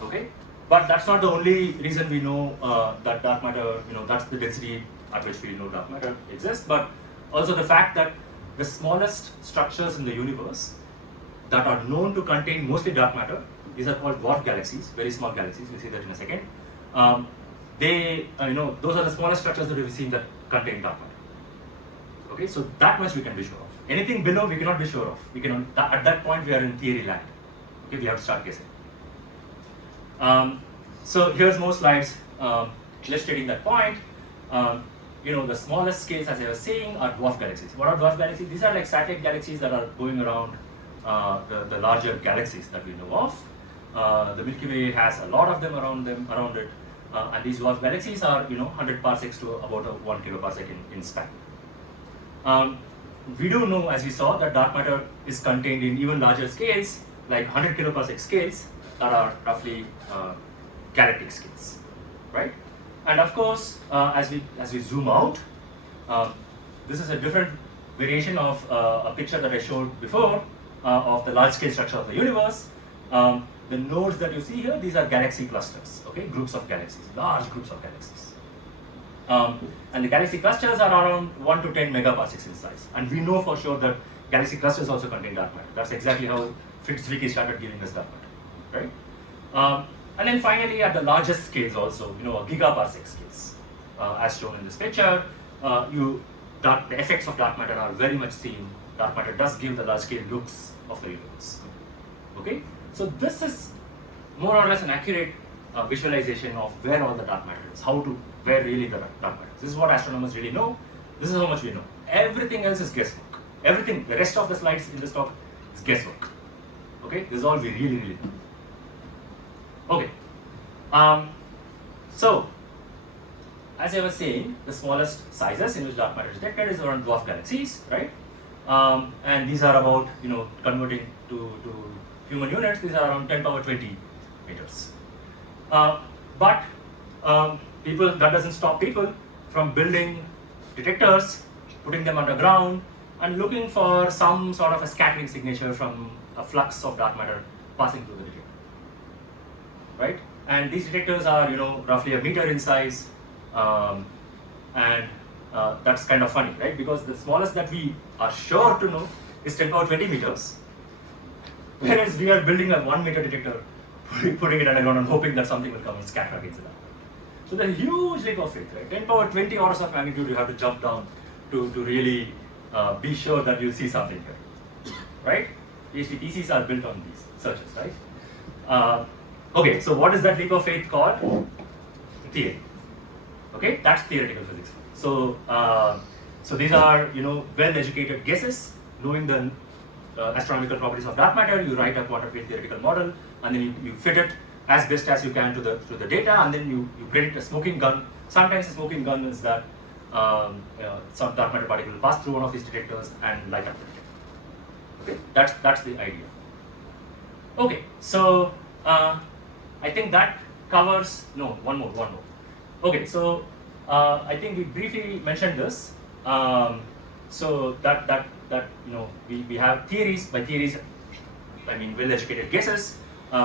Okay, but that's not the only reason we know that dark matter, that's the density at which we know dark matter exists, but also the fact that the smallest structures in the universe that are known to contain mostly dark matter, these are called dwarf galaxies, very small galaxies, we'll see that in a second. Those are the smallest structures that we've seen that contain dark matter. Okay, so that much we can be sure of. Anything below we cannot be sure of. We can at that point we are in theory land. Okay, we have to start guessing. So here's more slides illustrating that point. The smallest scales, as I was saying, are dwarf galaxies. What are dwarf galaxies? These are like satellite galaxies that are going around the larger galaxies that we know of. The Milky Way has a lot of them around it, and these dwarf galaxies are 100 parsecs to about 1 kiloparsec in span. We do know, as we saw, that dark matter is contained in even larger scales, like 100 kiloparsec scales that are roughly galactic scales, right? And of course, as we zoom out, this is a different variation of a picture that I showed before of the large scale structure of the universe. The nodes that you see here, these are galaxy clusters, okay, groups of galaxies, large groups of galaxies. And the galaxy clusters are around 1 to 10 megaparsecs in size. And we know for sure that galaxy clusters also contain dark matter. That's exactly how Zwicky started giving us dark matter, right? And then finally, at the largest scales also, gigaparsec scales, as shown in this picture, the effects of dark matter are very much seen. Dark matter does give the large scale looks of the universe. Okay, so this is more or less an accurate visualization of where all the dark matter is, where really the dark matter is. This is what astronomers really know. This is how much we know. Everything else is guesswork. Everything, the rest of the slides in this talk is guesswork. Okay, this is all we really, really know. Okay, so as I was saying, the smallest sizes in which dark matter is detected is around dwarf galaxies, right? And these are about, converting to human units, these are around 10 power 20 meters. But that doesn't stop people from building detectors, putting them underground, and looking for some sort of a scattering signature from a flux of dark matter passing through the detector, right? And these detectors are, roughly a meter in size, and that's kind of funny, right? Because the smallest that we are sure to know is 10 power 20 meters, whereas we are building a 1 meter detector, putting it underground and hoping that something will come and scatter against that. So there's a huge leap of faith, right? 10 power 20 orders of magnitude you have to jump down to really be sure that you'll see something here, right? PhD theses are built on these searches, right? Okay, so what is that leap of faith called? Theory. Okay, that's theoretical physics. So, so these are well-educated guesses, knowing the astronomical properties of dark matter. You write a quantum field theoretical model, and then you fit it as best as you can to the data, and then you predict a smoking gun. Sometimes a smoking gun is that some dark matter particle will pass through one of these detectors and light up the detector. Okay, that's the idea. Okay, so I think that covers one more. Okay, so I think we briefly mentioned this. So that we have theories. By theories, I mean well-educated guesses.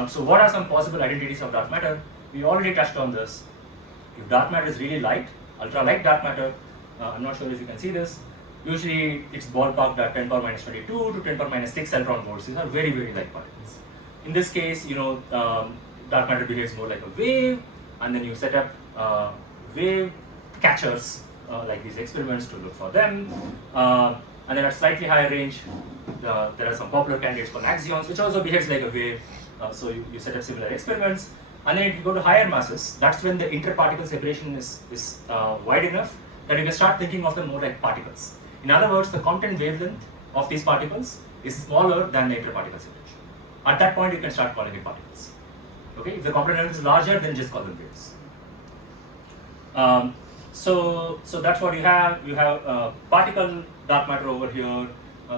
So what are some possible identities of dark matter? We already touched on this. If dark matter is really light, ultra-light dark matter, I'm not sure if you can see this. Usually it's ballparked at 10 power minus 22 to 10 power minus 6 electron volts. These are very, very light particles. In this case, dark matter behaves more like a wave, and then you set up wave catchers like these experiments to look for them. And then at slightly higher range, there are some popular candidates called axions, which also behaves like a wave. So you set up similar experiments. And then if you go to higher masses, that's when the interparticle separation is wide enough that you can start thinking of them more like particles. In other words, the Compton wavelength of these particles is smaller than the interparticle separation. At that point, you can start calling it particles. Okay, if the Compton wavelength is larger, then just call them waves. So that's what you have. You have particle dark matter over here,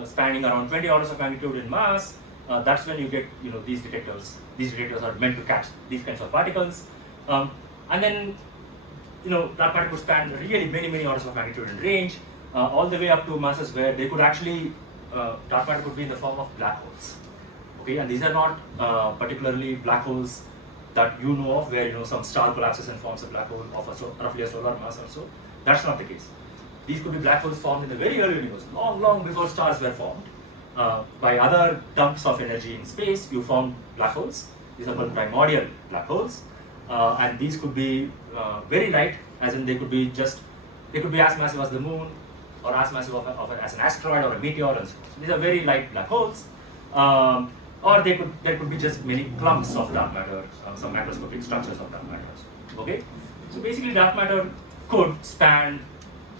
spanning around 20 orders of magnitude in mass. That's when you get these detectors. These detectors are meant to catch these kinds of particles, and then dark matter could span really many orders of magnitude in range, all the way up to masses where they could actually dark matter could be in the form of black holes. Okay, and these are not particularly black holes that you know of, where some star collapses and forms a black hole of roughly a solar mass or so. That's not the case. These could be black holes formed in the very early universe, long before stars were formed. By other dumps of energy in space, you form black holes. These are called primordial black holes, and these could be very light, as in they could be as massive as the moon, or as massive as an asteroid or a meteor, and so on. So these are very light black holes. Or there could be just many clumps of dark matter, some macroscopic structures of dark matter. Okay, so basically dark matter could span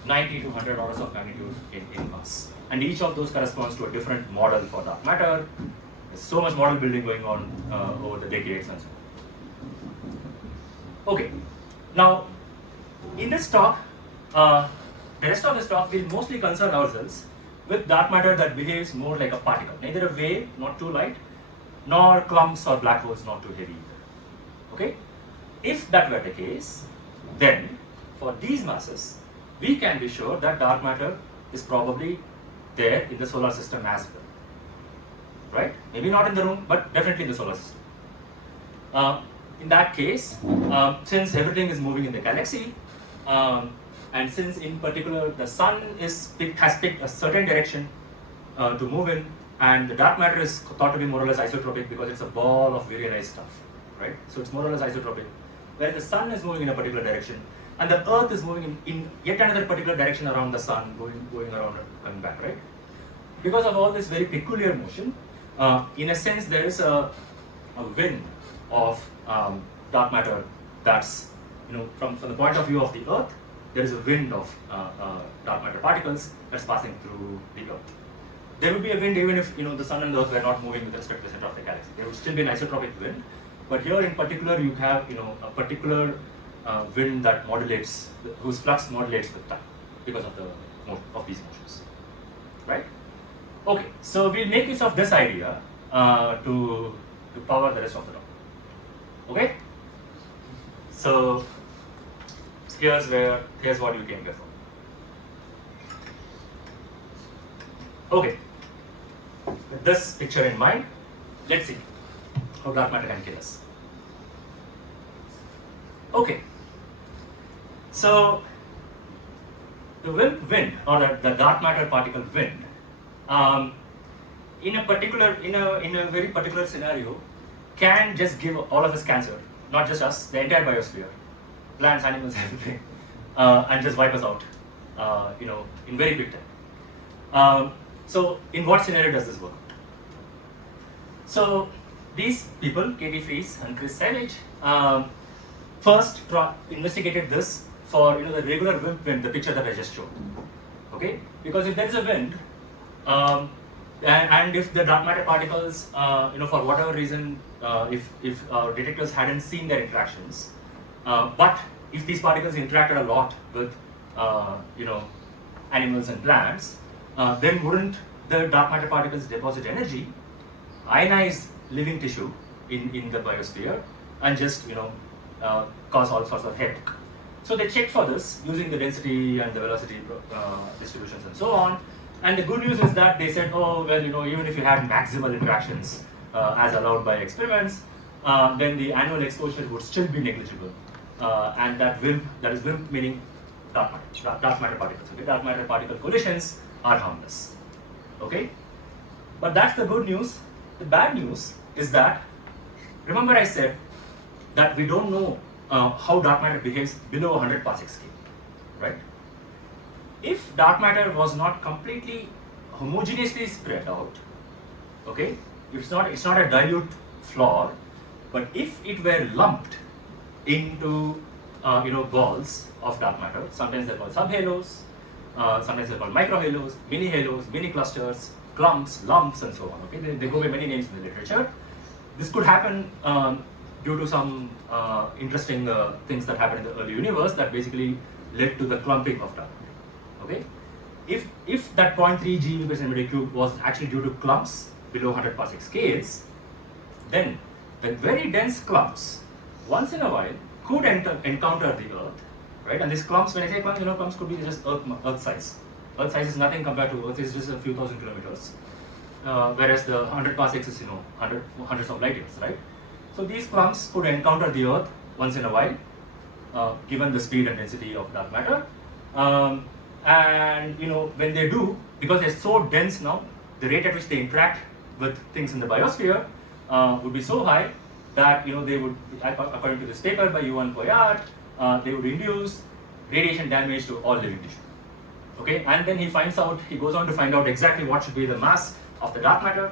90 to 100 orders of magnitude in mass, and each of those corresponds to a different model for dark matter. There's so much model building going on over the decades and so on. Okay, now in this talk, the rest of this talk will mostly concern ourselves with dark matter that behaves more like a particle, neither a wave, not too light, nor clumps or black holes, not too heavy either. Okay? If that were the case, then for these masses, we can be sure that dark matter is probably there in the solar system as well. right? Maybe not in the room, but definitely in the solar system. In that case, since everything is moving in the galaxy, and since in particular the sun has picked a certain direction to move in, and the dark matter is thought to be more or less isotropic because it's a ball of very nice stuff, right? So it's more or less isotropic, where the sun is moving in a particular direction, and the Earth is moving in yet another particular direction around the sun, going around and coming back, right? Because of all this very peculiar motion, in a sense there is a wind of dark matter that's, from the point of view of the Earth, there is a wind of dark matter particles that's passing through the Earth. There would be a wind even if the sun and the Earth were not moving with respect to the center of the galaxy. There would still be an isotropic wind, but here in particular you have a particular wind that modulates, whose flux modulates with time because of these motions, right? Okay, so we'll make use of this idea to power the rest of the talk. Okay, so here's what you came here for. Okay, with this picture in mind, let's see how dark matter can kill us. Okay, so the wind or the dark matter particle wind, in a very particular scenario, can just give all of us cancer, not just us, the entire biosphere, plants, animals, everything, and just wipe us out, in very quick time. So in what scenario does this work? So these people, Katie Fries and Chris Savage, first investigated this for the regular wind, the picture that I just showed. Okay, because if there is a wind, and if the dark matter particles, for whatever reason, if detectors hadn't seen their interactions, but if these particles interacted a lot with animals and plants, then wouldn't the dark matter particles deposit energy, ionize living tissue in the biosphere, and just cause all sorts of havoc? So they checked for this using the density and the velocity distributions and so on. And the good news is that they said, oh well, even if you had maximal interactions as allowed by experiments, then the annual exposure would still be negligible. And that is WIMP meaning dark matter particles. Okay, dark matter particle collisions are harmless. Okay, but that's the good news. The bad news is that, remember I said that we don't know how dark matter behaves below 100 parsec scale, right? If dark matter was not completely homogeneously spread out, okay, it's not a dilute floor, but if it were lumped into balls of dark matter, sometimes they're called subhalos, sometimes they're called microhalos, mini clusters, clumps, lumps, and so on. Okay, they go by many names in the literature. This could happen due to some interesting things that happened in the early universe that basically led to the clumping of dark matter. Okay, if that 0.3 GeV per centimeter cube was actually due to clumps below 100 parsec scales, then the very dense clumps once in a while could encounter the Earth, right? And these clumps, when I say clumps, clumps could be just Earth size. Earth size is nothing compared to Earth; is just a few thousand kilometers, whereas the 100 parsecs is hundreds of light years, right? So these clumps could encounter the Earth once in a while, given the speed and density of dark matter. And when they do, because they're so dense now, the rate at which they interact with things in the biosphere would be so high that they would, according to this paper by Yuan Poyar, they would induce radiation damage to all living tissue. Okay, and then he goes on to find out exactly what should be the mass of the dark matter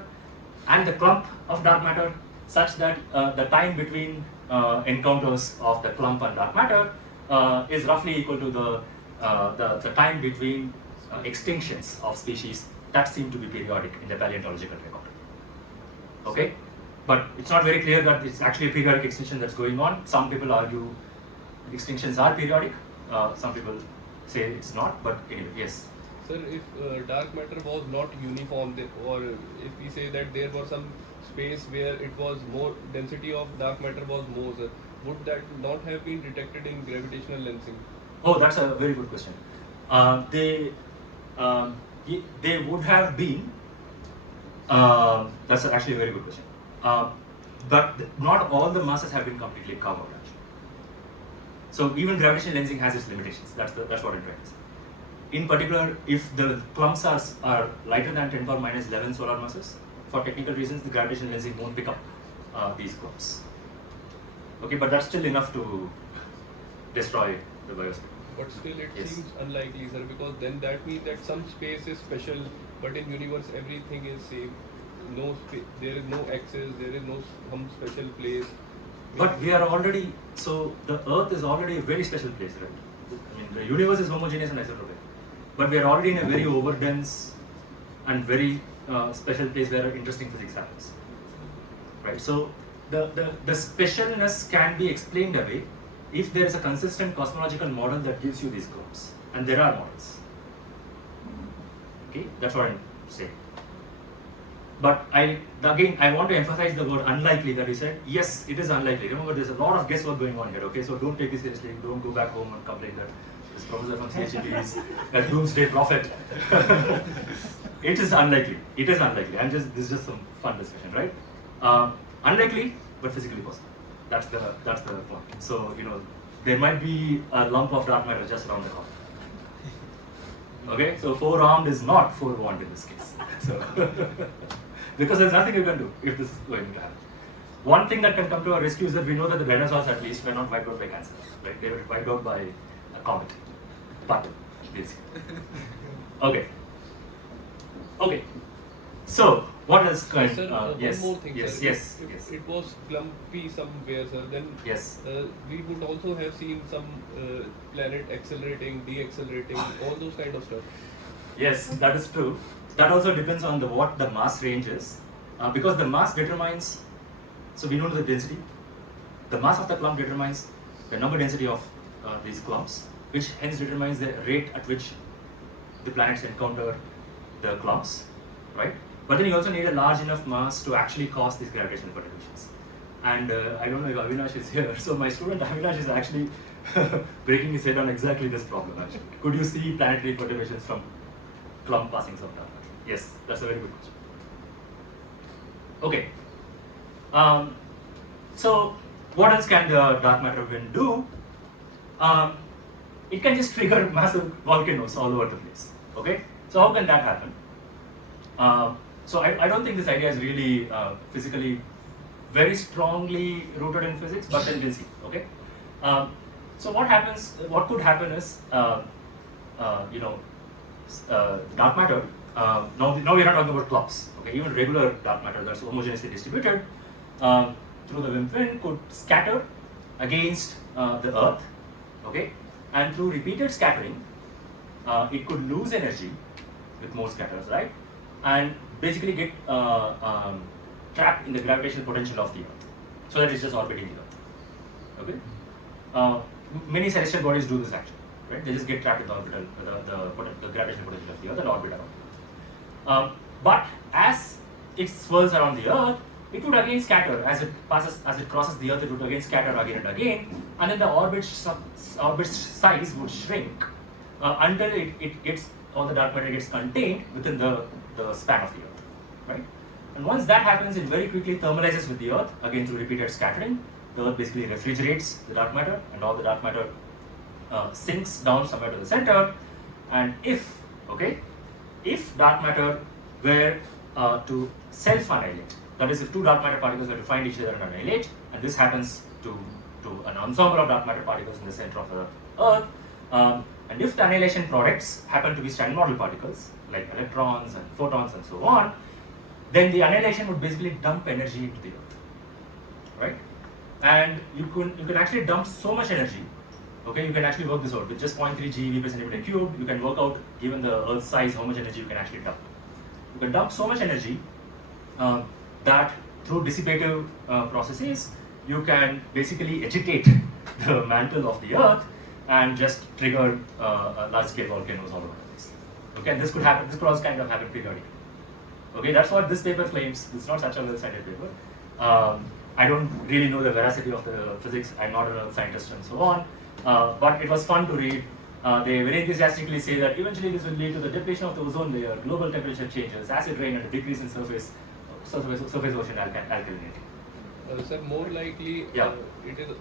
and the clump of dark matter, such that the time between encounters of the clump and dark matter is roughly equal to the time between extinctions of species that seem to be periodic in the paleontological record. Okay, but it's not very clear that it's actually a periodic extinction that's going on. Some people argue extinctions are periodic. Some people say it's not. But anyway, yes. Sir, if dark matter was not uniform, or if we say that there was some space where it was more, density of dark matter was more, sir, would that not have been detected in gravitational lensing? Oh, that's a very good question. They would have been That's actually a very good question. But not all the masses have been completely covered actually. So even gravitational lensing has its limitations. That's what I'm trying to say. In particular, if the clumps are lighter than 10 power minus 11 solar masses, for technical reasons, the gravitational lensing won't pick up these clumps. Okay, but that's still enough to destroy the biosphere. But still it Yes. seems unlikely, sir, because then that means that some space is special, but in universe everything is same. There is no access, there is no some special place. But we are already, so the Earth is already a very special place, right? I mean, the universe is homogeneous and isotropic. But we are already in a very overdense and very special place where interesting physics happens. Right? So the specialness can be explained away if there is a consistent cosmological model that gives you these curves. And there are models. Okay, that's what I'm saying. But I want to emphasize the word unlikely that you said. Yes, it is unlikely. Remember, there's a lot of guesswork going on here. Okay, so don't take it seriously. Don't go back home and complain that this professor from CHEP is a doomsday prophet. It is unlikely. It is unlikely. This is just some fun discussion, right? Unlikely, but physically possible. That's the point. So there might be a lump of dark matter just around the corner. Okay, so forearmed is not forewarned in this case. So because there's nothing you can do if this is going to happen. One thing that can come to our rescue is that we know that the dinosaurs at least were not wiped out by cancer, right? They were wiped out by a comet. But we'll see. Okay. So what else can Sir, yes, one more thing, yes, sir. yes, If yes. it was clumpy somewhere, sir, then Yes. we would also have seen some planet accelerating, deaccelerating, all those kind of stuff. Yes, that is true. That also depends on what the mass range is, because the mass determines. So we know the density. The mass of the clump determines the number density of these clumps, which hence determines the rate at which the planets encounter the clumps, right? But then you also need a large enough mass to actually cause these gravitational perturbations. And I don't know if Avinash is here. So my student Avinash is actually breaking his head on exactly this problem. Actually, could you see planetary perturbations from clump passings of dark matter? Yes, that's a very good question. Okay. So what else can the dark matter wind do? It can just trigger massive volcanoes all over the place. Okay. So how can that happen? So I don't think this idea is really physically very strongly rooted in physics, but then we'll see. Okay. So what happens? What could happen is, dark matter. Now we're not talking about clumps. Okay. Even regular dark matter that's homogeneously distributed through the WIMP wind could scatter against the Earth. Okay. And through repeated scattering, it could lose energy with more scatters, right? And basically get trapped in the gravitational potential of the Earth, so that it's just orbiting the Earth. Okay. Many celestial bodies do this actually, right? They just get trapped in the orbital, the gravitational potential of the Earth and orbit around. But as it swirls around the Earth, it would again scatter as it crosses the Earth. It would again scatter again and again, and then the orbit size would shrink until it gets all the dark matter gets contained within the span of the Earth, right? And once that happens, it very quickly thermalizes with the Earth again through repeated scattering. The Earth basically refrigerates the dark matter, and all the dark matter sinks down somewhere to the center. And if dark matter were to self-annihilate, that is, if two dark matter particles were to find each other and annihilate, and this happens to an ensemble of dark matter particles in the center of the Earth, and if the annihilation products happen to be Standard Model particles, like electrons and photons and so on, then the annihilation would basically dump energy into the Earth, right? And you can actually dump so much energy. Okay, you can actually work this out with just 0.3 GeV per centimeter cubed. You can work out, given the Earth's size, how much energy you can actually dump. You can dump so much energy that through dissipative processes, you can basically agitate the mantle of the Earth and just trigger large-scale volcanoes all over the place. Okay, and this could happen. This could also kind of happen periodically. Okay, that's what this paper claims. It's not such a well-cited paper. I don't really know the veracity of the physics. I'm not a scientist and so on. But it was fun to read They very enthusiastically say that eventually this will lead to the depletion of the ozone layer, global temperature changes, acid rain, and a decrease in surface ocean alkalinity. Sir, more likely, Yeah. it is.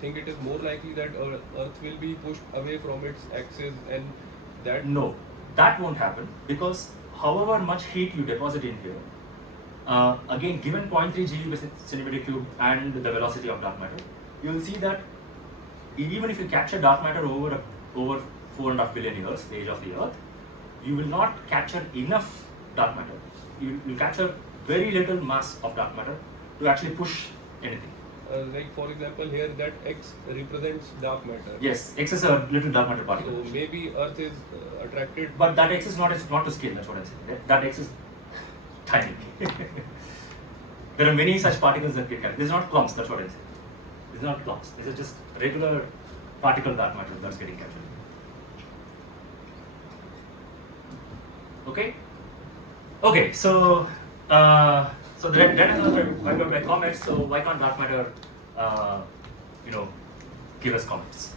Think it is more likely that Earth will be pushed away from its axis, and that. No, that won't happen because however much heat you deposit in here, again given 0.3 GeV per centimeter cube and the velocity of dark matter, you will see that even if you capture dark matter over 4.5 billion years, the age of the Earth, you will not capture enough dark matter. You will capture very little mass of dark matter to actually push anything. Like for example, here that X represents dark matter. Yes, X is a little dark matter particle. So maybe Earth is attracted. But that X is not to scale. That's what I'm saying. That X is tiny. There are many such particles that get captured. This is not clumps. That's what I'm saying. This is not clumps. This is just regular particle dark matter that's getting captured. Okay. Okay. So so the dinosaurs were wiped out by comets. So why can't dark matter, give us comets?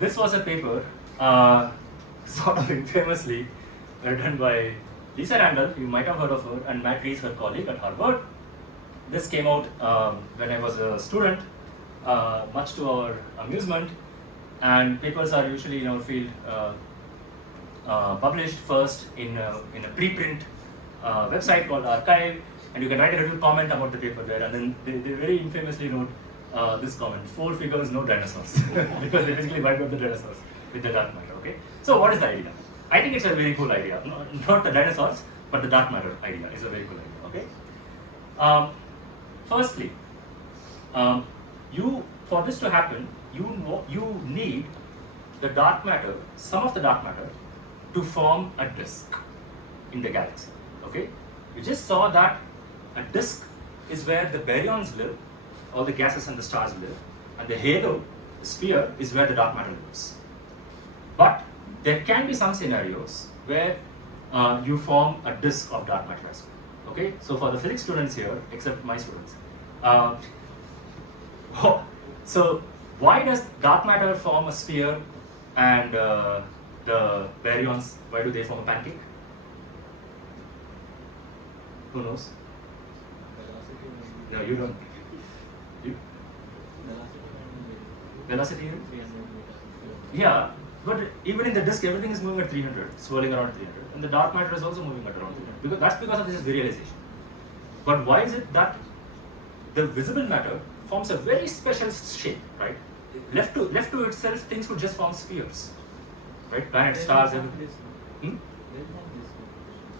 This was a paper, sort of infamously written by Lisa Randall. You might have heard of her, and Matt Rees, her colleague at Harvard. This came out when I was a student, much to our amusement. And papers are usually in our field published first in a preprint website called Archive, and you can write a little comment about the paper there, and then they very infamously wrote this comment: 4 figures, no dinosaurs, because they basically wiped out the dinosaurs with the dark matter. Okay, so what is the idea? I think it's a very cool idea. Not the dinosaurs, but the dark matter idea is a very cool idea. Okay. Firstly, for this to happen, you need the dark matter, some of the dark matter, to form a disk in the galaxy. Okay, you just saw that a disk is where the baryons live, all the gases and the stars live, and the halo, the sphere, is where the dark matter lives. But there can be some scenarios where you form a disk of dark matter as well. Okay, so for the physics students here, except my students, so why does dark matter form a sphere and the baryons, why do they form a pancake? Who knows? No, you don't. You? Velocity? Yeah, but even in the disk, everything is moving at 300, swirling around 300, and the dark matter is also moving at around 300. Because that's because of this virialization. But why is it that the visible matter forms a very special shape, right? Left to itself, things would just form spheres, right? Planets, stars, everything.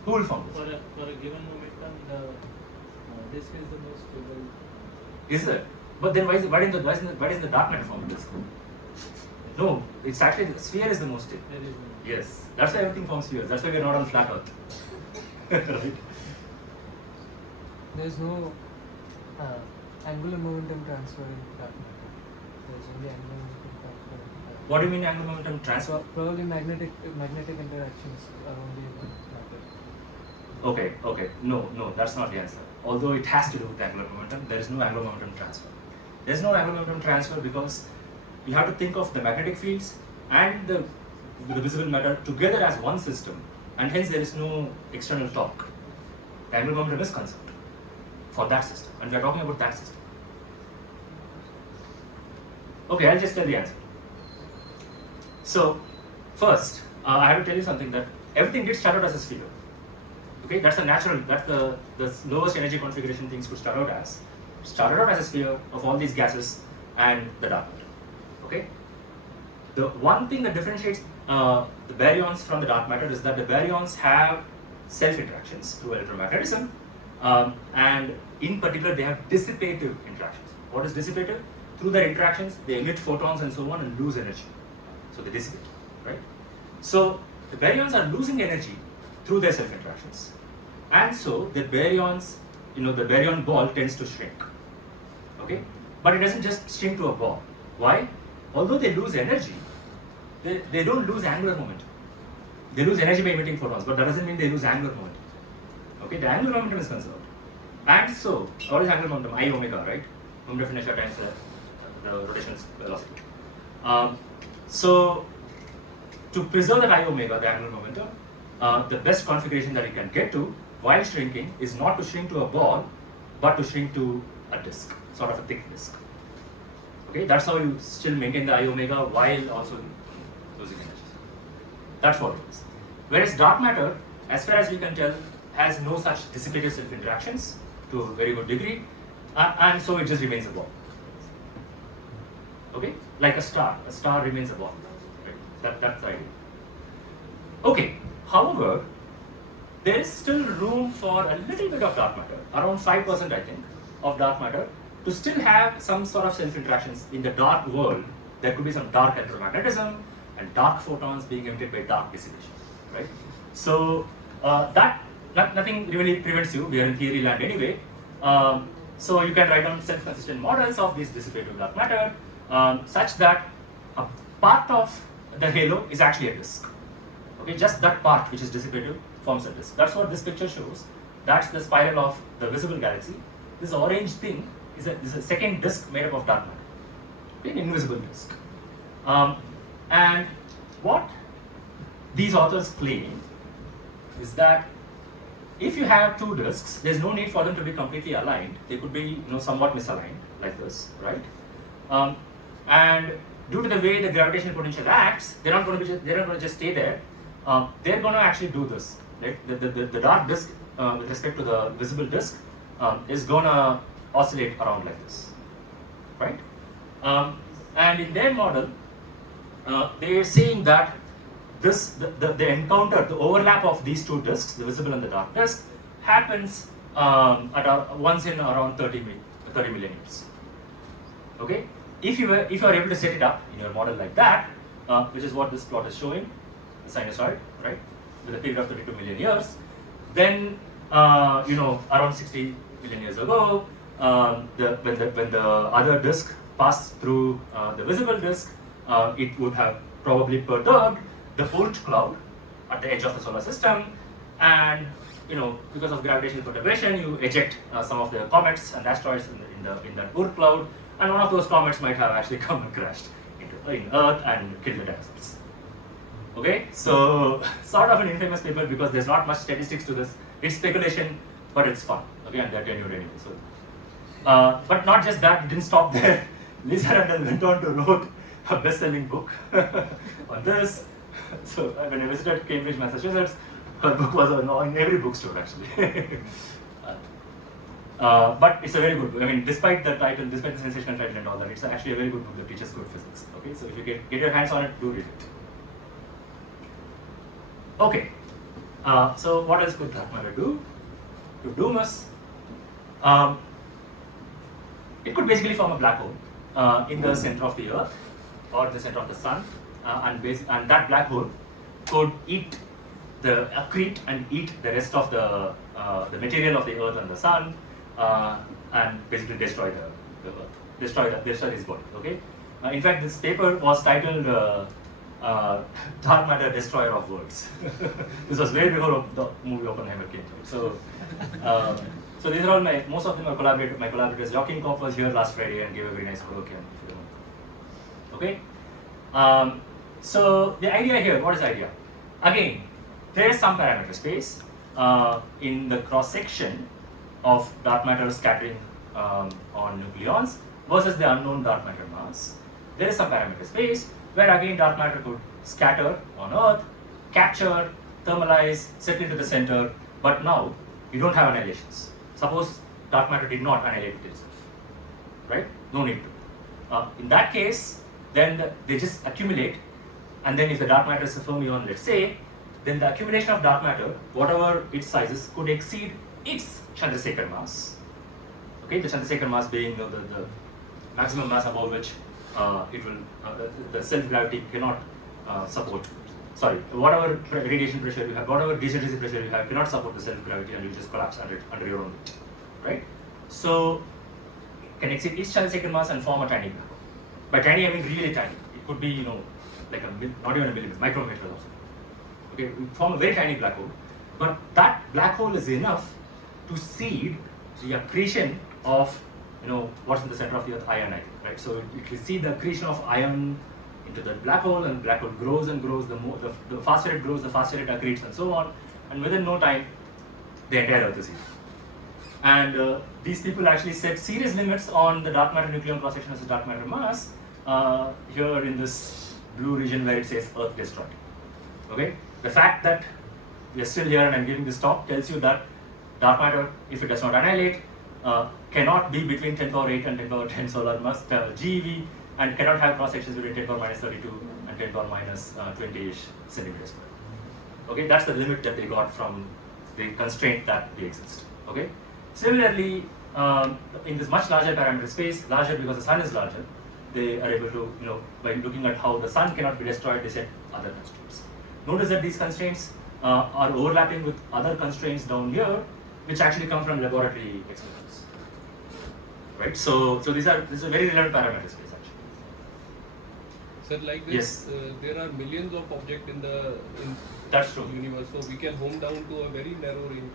Who will form this? For a given momentum, the disk is the most stable. Is it? But then why does the dark matter form a disk? No, it's actually the sphere is the most stable. There is no. Yes, that's why everything forms spheres. That's why we're not on flat Earth. Right? There is no angular momentum transfer in dark matter. There is only angular momentum transfer in dark matter. What do you mean angular momentum transfer? Probably magnetic interactions are only in matter. Okay. No, that's not the answer. Although it has to do with angular momentum, there is no angular momentum transfer. There is no angular momentum transfer because you have to think of the magnetic fields and the visible matter together as one system, and hence there is no external torque. The angular momentum is conserved for that system, and we are talking about that system. Okay, I'll just tell the answer. So, first, I have to tell you something, that everything did start out as a sphere. Okay, that's the lowest energy configuration things could start out as. Started out as a sphere of all these gases and the dark matter. Okay, the one thing that differentiates the baryons from the dark matter is that the baryons have self-interactions through electromagnetism, and in particular they have dissipative interactions. What is dissipative? Through their interactions, they emit photons and so on and lose energy. So they dissipate, right? So the baryons are losing energy through their self-interactions, and so the baryons, the baryon ball tends to shrink. Okay, but it doesn't just shrink to a ball. Why? Although they lose energy, they don't lose angular momentum. They lose energy by emitting photons, but that doesn't mean they lose angular momentum. Okay, the angular momentum is conserved. And so, what is angular momentum? I omega, right? Moment of inertia times the rotational velocity. So to preserve that I omega, the angular momentum, the best configuration that you can get to while shrinking is not to shrink to a ball, but to shrink to a disk, sort of a thick disk. Okay, that's how you still maintain the I omega while also losing energy. That's what it is. Whereas dark matter, as far as we can tell, has no such dissipative self interactions to a very good degree, and so it just remains a ball. Okay, like a star remains a ball. Right? That's the idea. Okay, however, there is still room for a little bit of dark matter, around 5% I think, of dark matter, to still have some sort of self-interactions in the dark world. There could be some dark electromagnetism and dark photons being emitted by dark dissipation, right? So nothing really prevents you. We are in theory land anyway. So you can write down self-consistent models of this dissipative dark matter, such that a part of the halo is actually a disk. Okay, just that part which is dissipative forms a disk. That's what this picture shows. That's the spiral of the visible galaxy. This orange thing is a second disk made up of dark matter, okay, an invisible disk. And what these authors claim is that if you have two disks, there's no need for them to be completely aligned. They could be, somewhat misaligned, like this, right? And due to the way the gravitational potential acts, they're not going to just stay there. They're going to actually do this. Right? The dark disk, with respect to the visible disk, is going to oscillate around like this, right? And in their model, they are saying that the encounter, the overlap of these two disks, the visible and the dark disk, happens once in around 30 million years. Okay, if you are able to set it up in your model like that, which is what this plot is showing, the sinusoid, right, with a period of 32 million years, then around 60 million years ago, when the other disk passed through the visible disk, it would have probably perturbed the Oort cloud at the edge of the solar system, and because of gravitational perturbation, you eject some of the comets and asteroids in that Oort cloud, and one of those comets might have actually come and crashed in Earth and killed the dinosaurs. Okay, so sort of an infamous paper because there's not much statistics to this. It's speculation, but it's fun. Okay, and they're tenured anyway. So, but not just that, it didn't stop there. Lisa Randall went on to wrote a best-selling book on this. So when I visited Cambridge, Massachusetts, her book was in every bookstore actually. But it's a very good book. I mean, despite the title, despite the sensational title and all that, it's actually a very good book that teaches good physics. Okay, so if you get your hands on it, do read it. Okay, so what else could dark matter do? To doom us, it could basically form a black hole in the center of the Earth or the center of the Sun, and that black hole could accrete and eat the rest of the material of the Earth and the Sun, and basically destroy the Earth, destroy this body. Okay. In fact, this paper was titled "Dark Matter Destroyer of Worlds." This was way before the movie Oppenheimer came out. So these are all most of them are my collaborators. Joachim Kopp was here last Friday and gave a very nice talk. Okay. So the idea here, what is the idea? Again, there is some parameter space in the cross section of dark matter scattering on nucleons versus the unknown dark matter mass. There is some parameter space where again dark matter could scatter on Earth, capture, thermalize, settle into the center, but now you don't have annihilations. Suppose dark matter did not annihilate itself, right? No need to. In that case, then they just accumulate, and then if the dark matter is a fermion, let's say, then the accumulation of dark matter, whatever its sizes, could exceed its Chandrasekhar mass. Okay, the Chandrasekhar mass being the maximum mass above which the self-gravity cannot support. Sorry, whatever radiation pressure you have, whatever degeneracy pressure you have, cannot support the self-gravity, and you just collapse under your own weight, right? So it can exceed its Chandrasekhar mass and form a tiny black hole. By tiny, I mean really tiny. It could be, like not even a millimeter, micrometer or something. Okay, form a very tiny black hole, but that black hole is enough to seed the accretion of what's in the center of the Earth, iron, I think, right? So it will see the accretion of iron into the black hole, and black hole grows and grows. The faster it grows, the faster it accretes, and so on. And within no time, the entire Earth is here. And these people actually set serious limits on the dark matter nucleon cross section versus dark matter mass here in this blue region where it says Earth destroyed. Okay, the fact that we are still here and I'm giving this talk tells you that dark matter, if it does not annihilate, cannot be between 10 power 8 and 10 power 10 solar mass GeV, and cannot have cross sections between 10 power minus 32 and 10 power minus 20-ish centimeters square. Okay, that's the limit that they got from the constraint that they exist. Okay. Similarly, in this much larger parameter space, larger because the sun is larger, they are able to, by looking at how the sun cannot be destroyed, they set other constraints. Notice that these constraints are overlapping with other constraints down here, which actually come from laboratory experiments. Right? So this is a very relevant parameter space actually. Sir, like this, Yes. There are millions of objects in the That's true. universe, so we can home down to a very narrow range.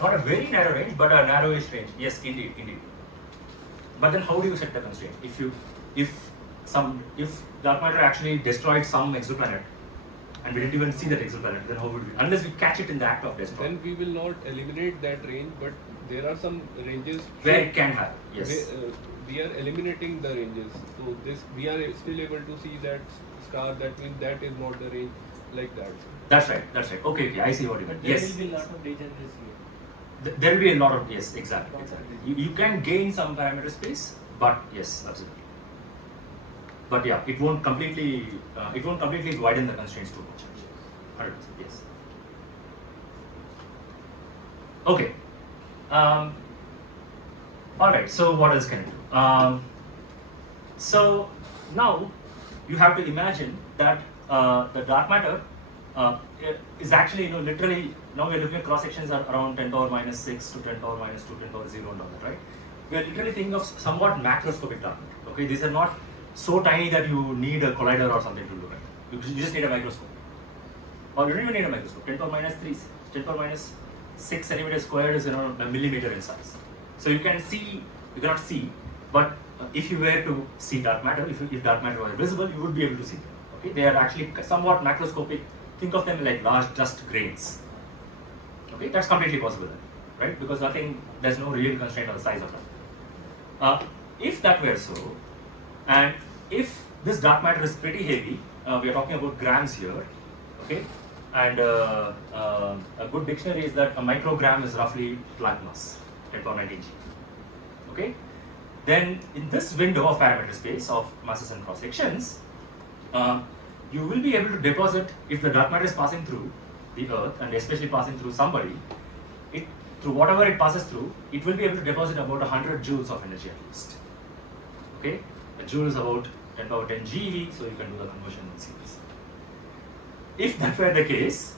Not a very narrow range, but a narrowish range. Yes, indeed. But then how do you set the constraint? If dark matter actually destroyed some exoplanet and we didn't even see that exoplanet, then how would we? Unless we catch it in the act of destroying. Then we will not eliminate that range, but there are some ranges Where it can happen, yes. we are eliminating the ranges. So we are still able to see that star. That means that is not the range like that. That's right. Okay, I see what you mean. But there Yes. will be a lot of degeneracy. There will be a lot of, yes, exactly. You can gain some parameter space, but yes, absolutely. But yeah, it won't completely widen the constraints too much. 100%, yes. Okay. All right. So what else can you do? So now you have to imagine that the dark matter is actually, literally, now we're looking at cross sections around 10 power minus 6 to 10 power minus 2, 10 power 0 and all that, right? We're literally thinking of somewhat macroscopic dark matter. Okay, these are not so tiny that you need a collider or something to look at. You just need a microscope. Or you don't even need a microscope. 10 power minus 3, 10 power minus 6 centimeters squared is a millimeter in size. So you cannot see, but if you were to see dark matter, if dark matter were visible, you would be able to see them. Okay, they are actually somewhat macroscopic. Think of them like large dust grains. Okay, that's completely possible, right? Because there's no real constraint on the size of that. If that were so, and if this dark matter is pretty heavy, we are talking about grams here, okay? And a good dictionary is that a microgram is roughly plug mass, 10 power 19 G. Okay? Then in this window of parameter space of masses and cross sections, you will be able to deposit, if the dark matter is passing through the Earth and especially passing through somebody, through whatever it passes through, it will be able to deposit about 100 joules of energy at least. Okay? A joule is about 10 power 10 GeV, so you can do the conversion and see this. If that were the case,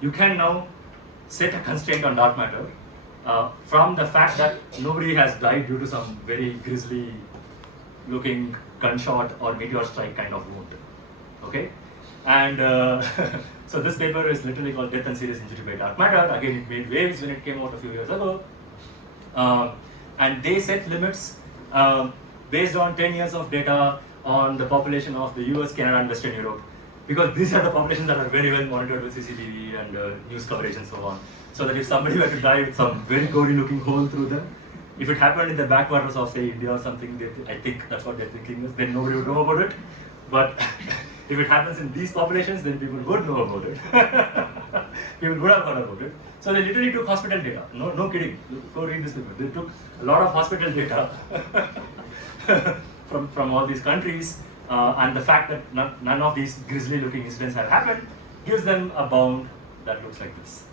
you can now set a constraint on dark matter from the fact that nobody has died due to some very grisly looking gunshot or meteor strike kind of wound. Okay? And so this paper is literally called Death and Serious Injury by Dark Matter. Again, it made waves when it came out a few years ago. And they set limits based on 10 years of data on the population of the US, Canada, and Western Europe. Because these are the populations that are very well monitored with CCTV and news coverage and so on. So that if somebody were to die with some very gory looking hole through them, if it happened in the backwaters of, say, India or something, I think that's what they're thinking is, then nobody would know about it. But if it happens in these populations, then people would know about it. People would have heard about it. So they literally took hospital data. No kidding. Go read this paper. They took a lot of hospital data from all these countries, and the fact that none of these grisly looking incidents have happened gives them a bound that looks like this.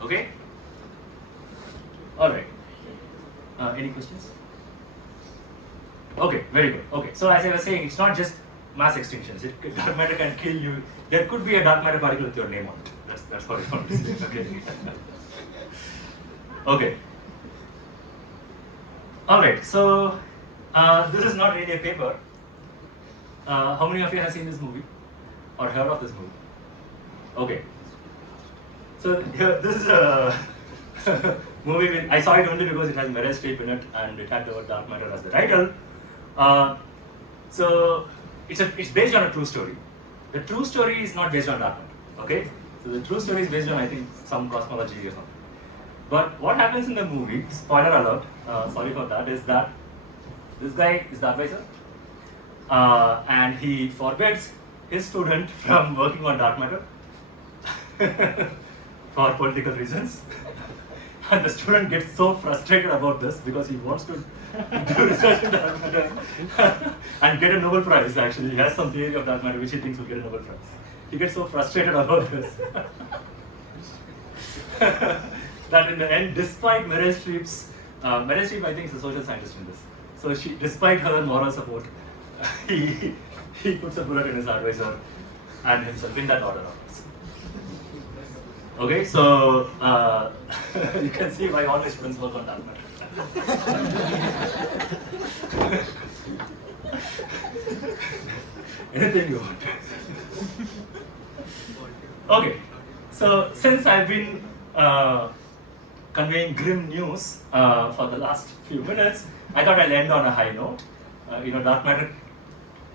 Okay? Alright. Any questions? Okay, very good. Okay, so as I was saying, it's not just mass extinctions. Dark matter can kill you. There could be a dark matter particle with your name on it. That's what I want to say. Okay. Okay. Alright, so this is not really a paper. How many of you have seen this movie? Or heard of this movie? Okay. So here, this is a movie. I saw it only because it has Meryl Streep in it, and it had the word dark matter as the title. So it's based on a true story. The true story is not based on dark matter. Okay, so the true story is based on, I think, some cosmology or something. But what happens in the movie, spoiler alert, sorry for that, is that this guy is the advisor, and he forbids his student from working on dark matter for political reasons. And the student gets so frustrated about this because he wants to do research in dark matter and get a Nobel Prize. Actually, he has some theory of dark matter which he thinks will get a Nobel Prize. He gets so frustrated about this that in the end, despite Meryl Streep's, Meryl Streep, I think, is a social scientist in this. So despite her moral support, he puts a bullet in his advisor and himself in that order, of course. Okay, so you can see why all his friends work on dark matter. Anything you want. Okay, so since I've been conveying grim news for the last few minutes, I thought I'll end on a high note. Dark matter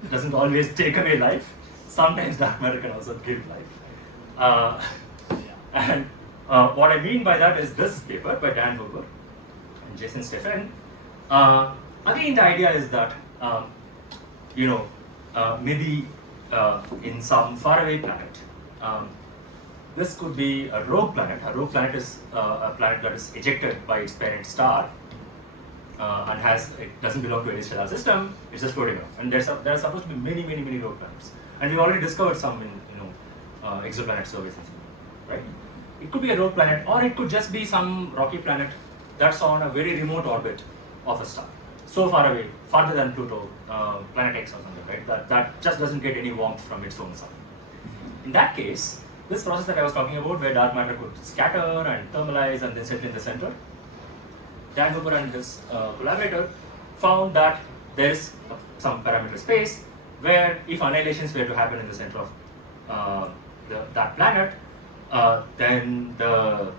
doesn't always take away life. Sometimes dark matter can also give life. And what I mean by that is this paper by Dan Huber and Jason Steffen. Again, the idea is that, maybe in some faraway planet, this could be a rogue planet. A rogue planet is a planet that is ejected by its parent star and it doesn't belong to any stellar system. It's just floating around. And there are supposed to be many, many, many rogue planets. And we've already discovered some in exoplanet surveys and so on, right? It could be a rogue planet, or it could just be some rocky planet that's on a very remote orbit of a star, so far away, farther than Pluto, planet X or something, right? That just doesn't get any warmth from its own sun. In that case, this process that I was talking about, where dark matter could scatter and thermalize and then settle in the center, Dan Huber and his collaborator found that there is some parameter space where if annihilations were to happen in the center of that planet, then the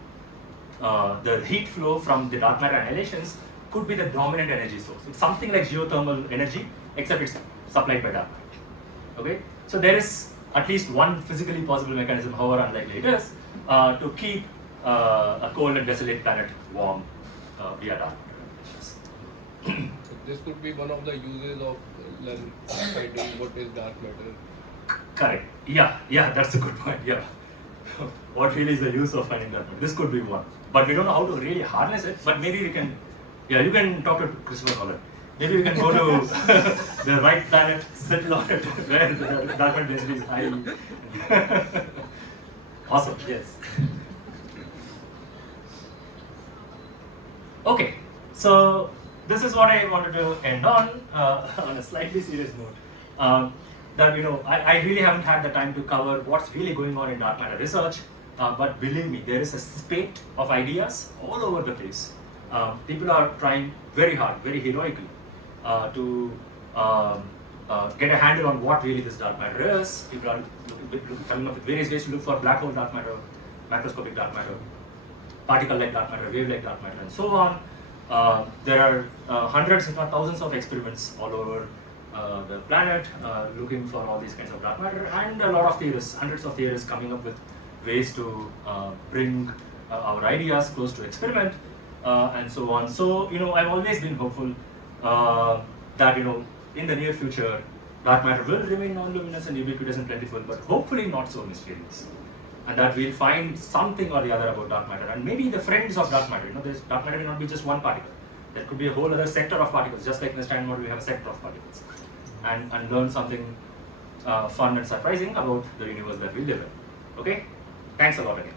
heat flow from the dark matter annihilations could be the dominant energy source. It's something like geothermal energy, except it's supplied by dark matter. Okay, so there is at least one physically possible mechanism, however unlikely it is, to keep a cold and desolate planet warm via dark matter. So this could be one of the uses of finding what is dark matter. Correct. Yeah, that's a good point. Yeah. What really is the use of finding dark matter? This could be one, but we don't know how to really harness it. But maybe we can. Yeah, you can talk to Christopher Nolan. Maybe we can go to the right planet, settle on it, where the dark matter density is high. Awesome. Yes. Okay. So this is what I wanted to end on a slightly serious note. That I really haven't had the time to cover what's really going on in dark matter research, but believe me, there is a spate of ideas all over the place. People are trying very hard, very heroically, to get a handle on what really this dark matter is. People are coming up with various ways to look for black hole dark matter, macroscopic dark matter, particle-like dark matter, wave-like dark matter, and so on. There are hundreds, if not thousands, of experiments all over the planet looking for all these kinds of dark matter, and a lot of theorists, hundreds of theorists coming up with ways to bring our ideas close to experiment and so on. So I've always been hopeful that in the near future dark matter will remain non-luminous and ubiquitous and plentiful, but hopefully not so mysterious, and that we'll find something or the other about dark matter, and maybe the friends of dark matter. Dark matter may not be just one particle. There could be a whole other sector of particles, just like in the Standard Model we have a sector of particles, and learn something fun and surprising about the universe that we live in. Okay, thanks a lot again.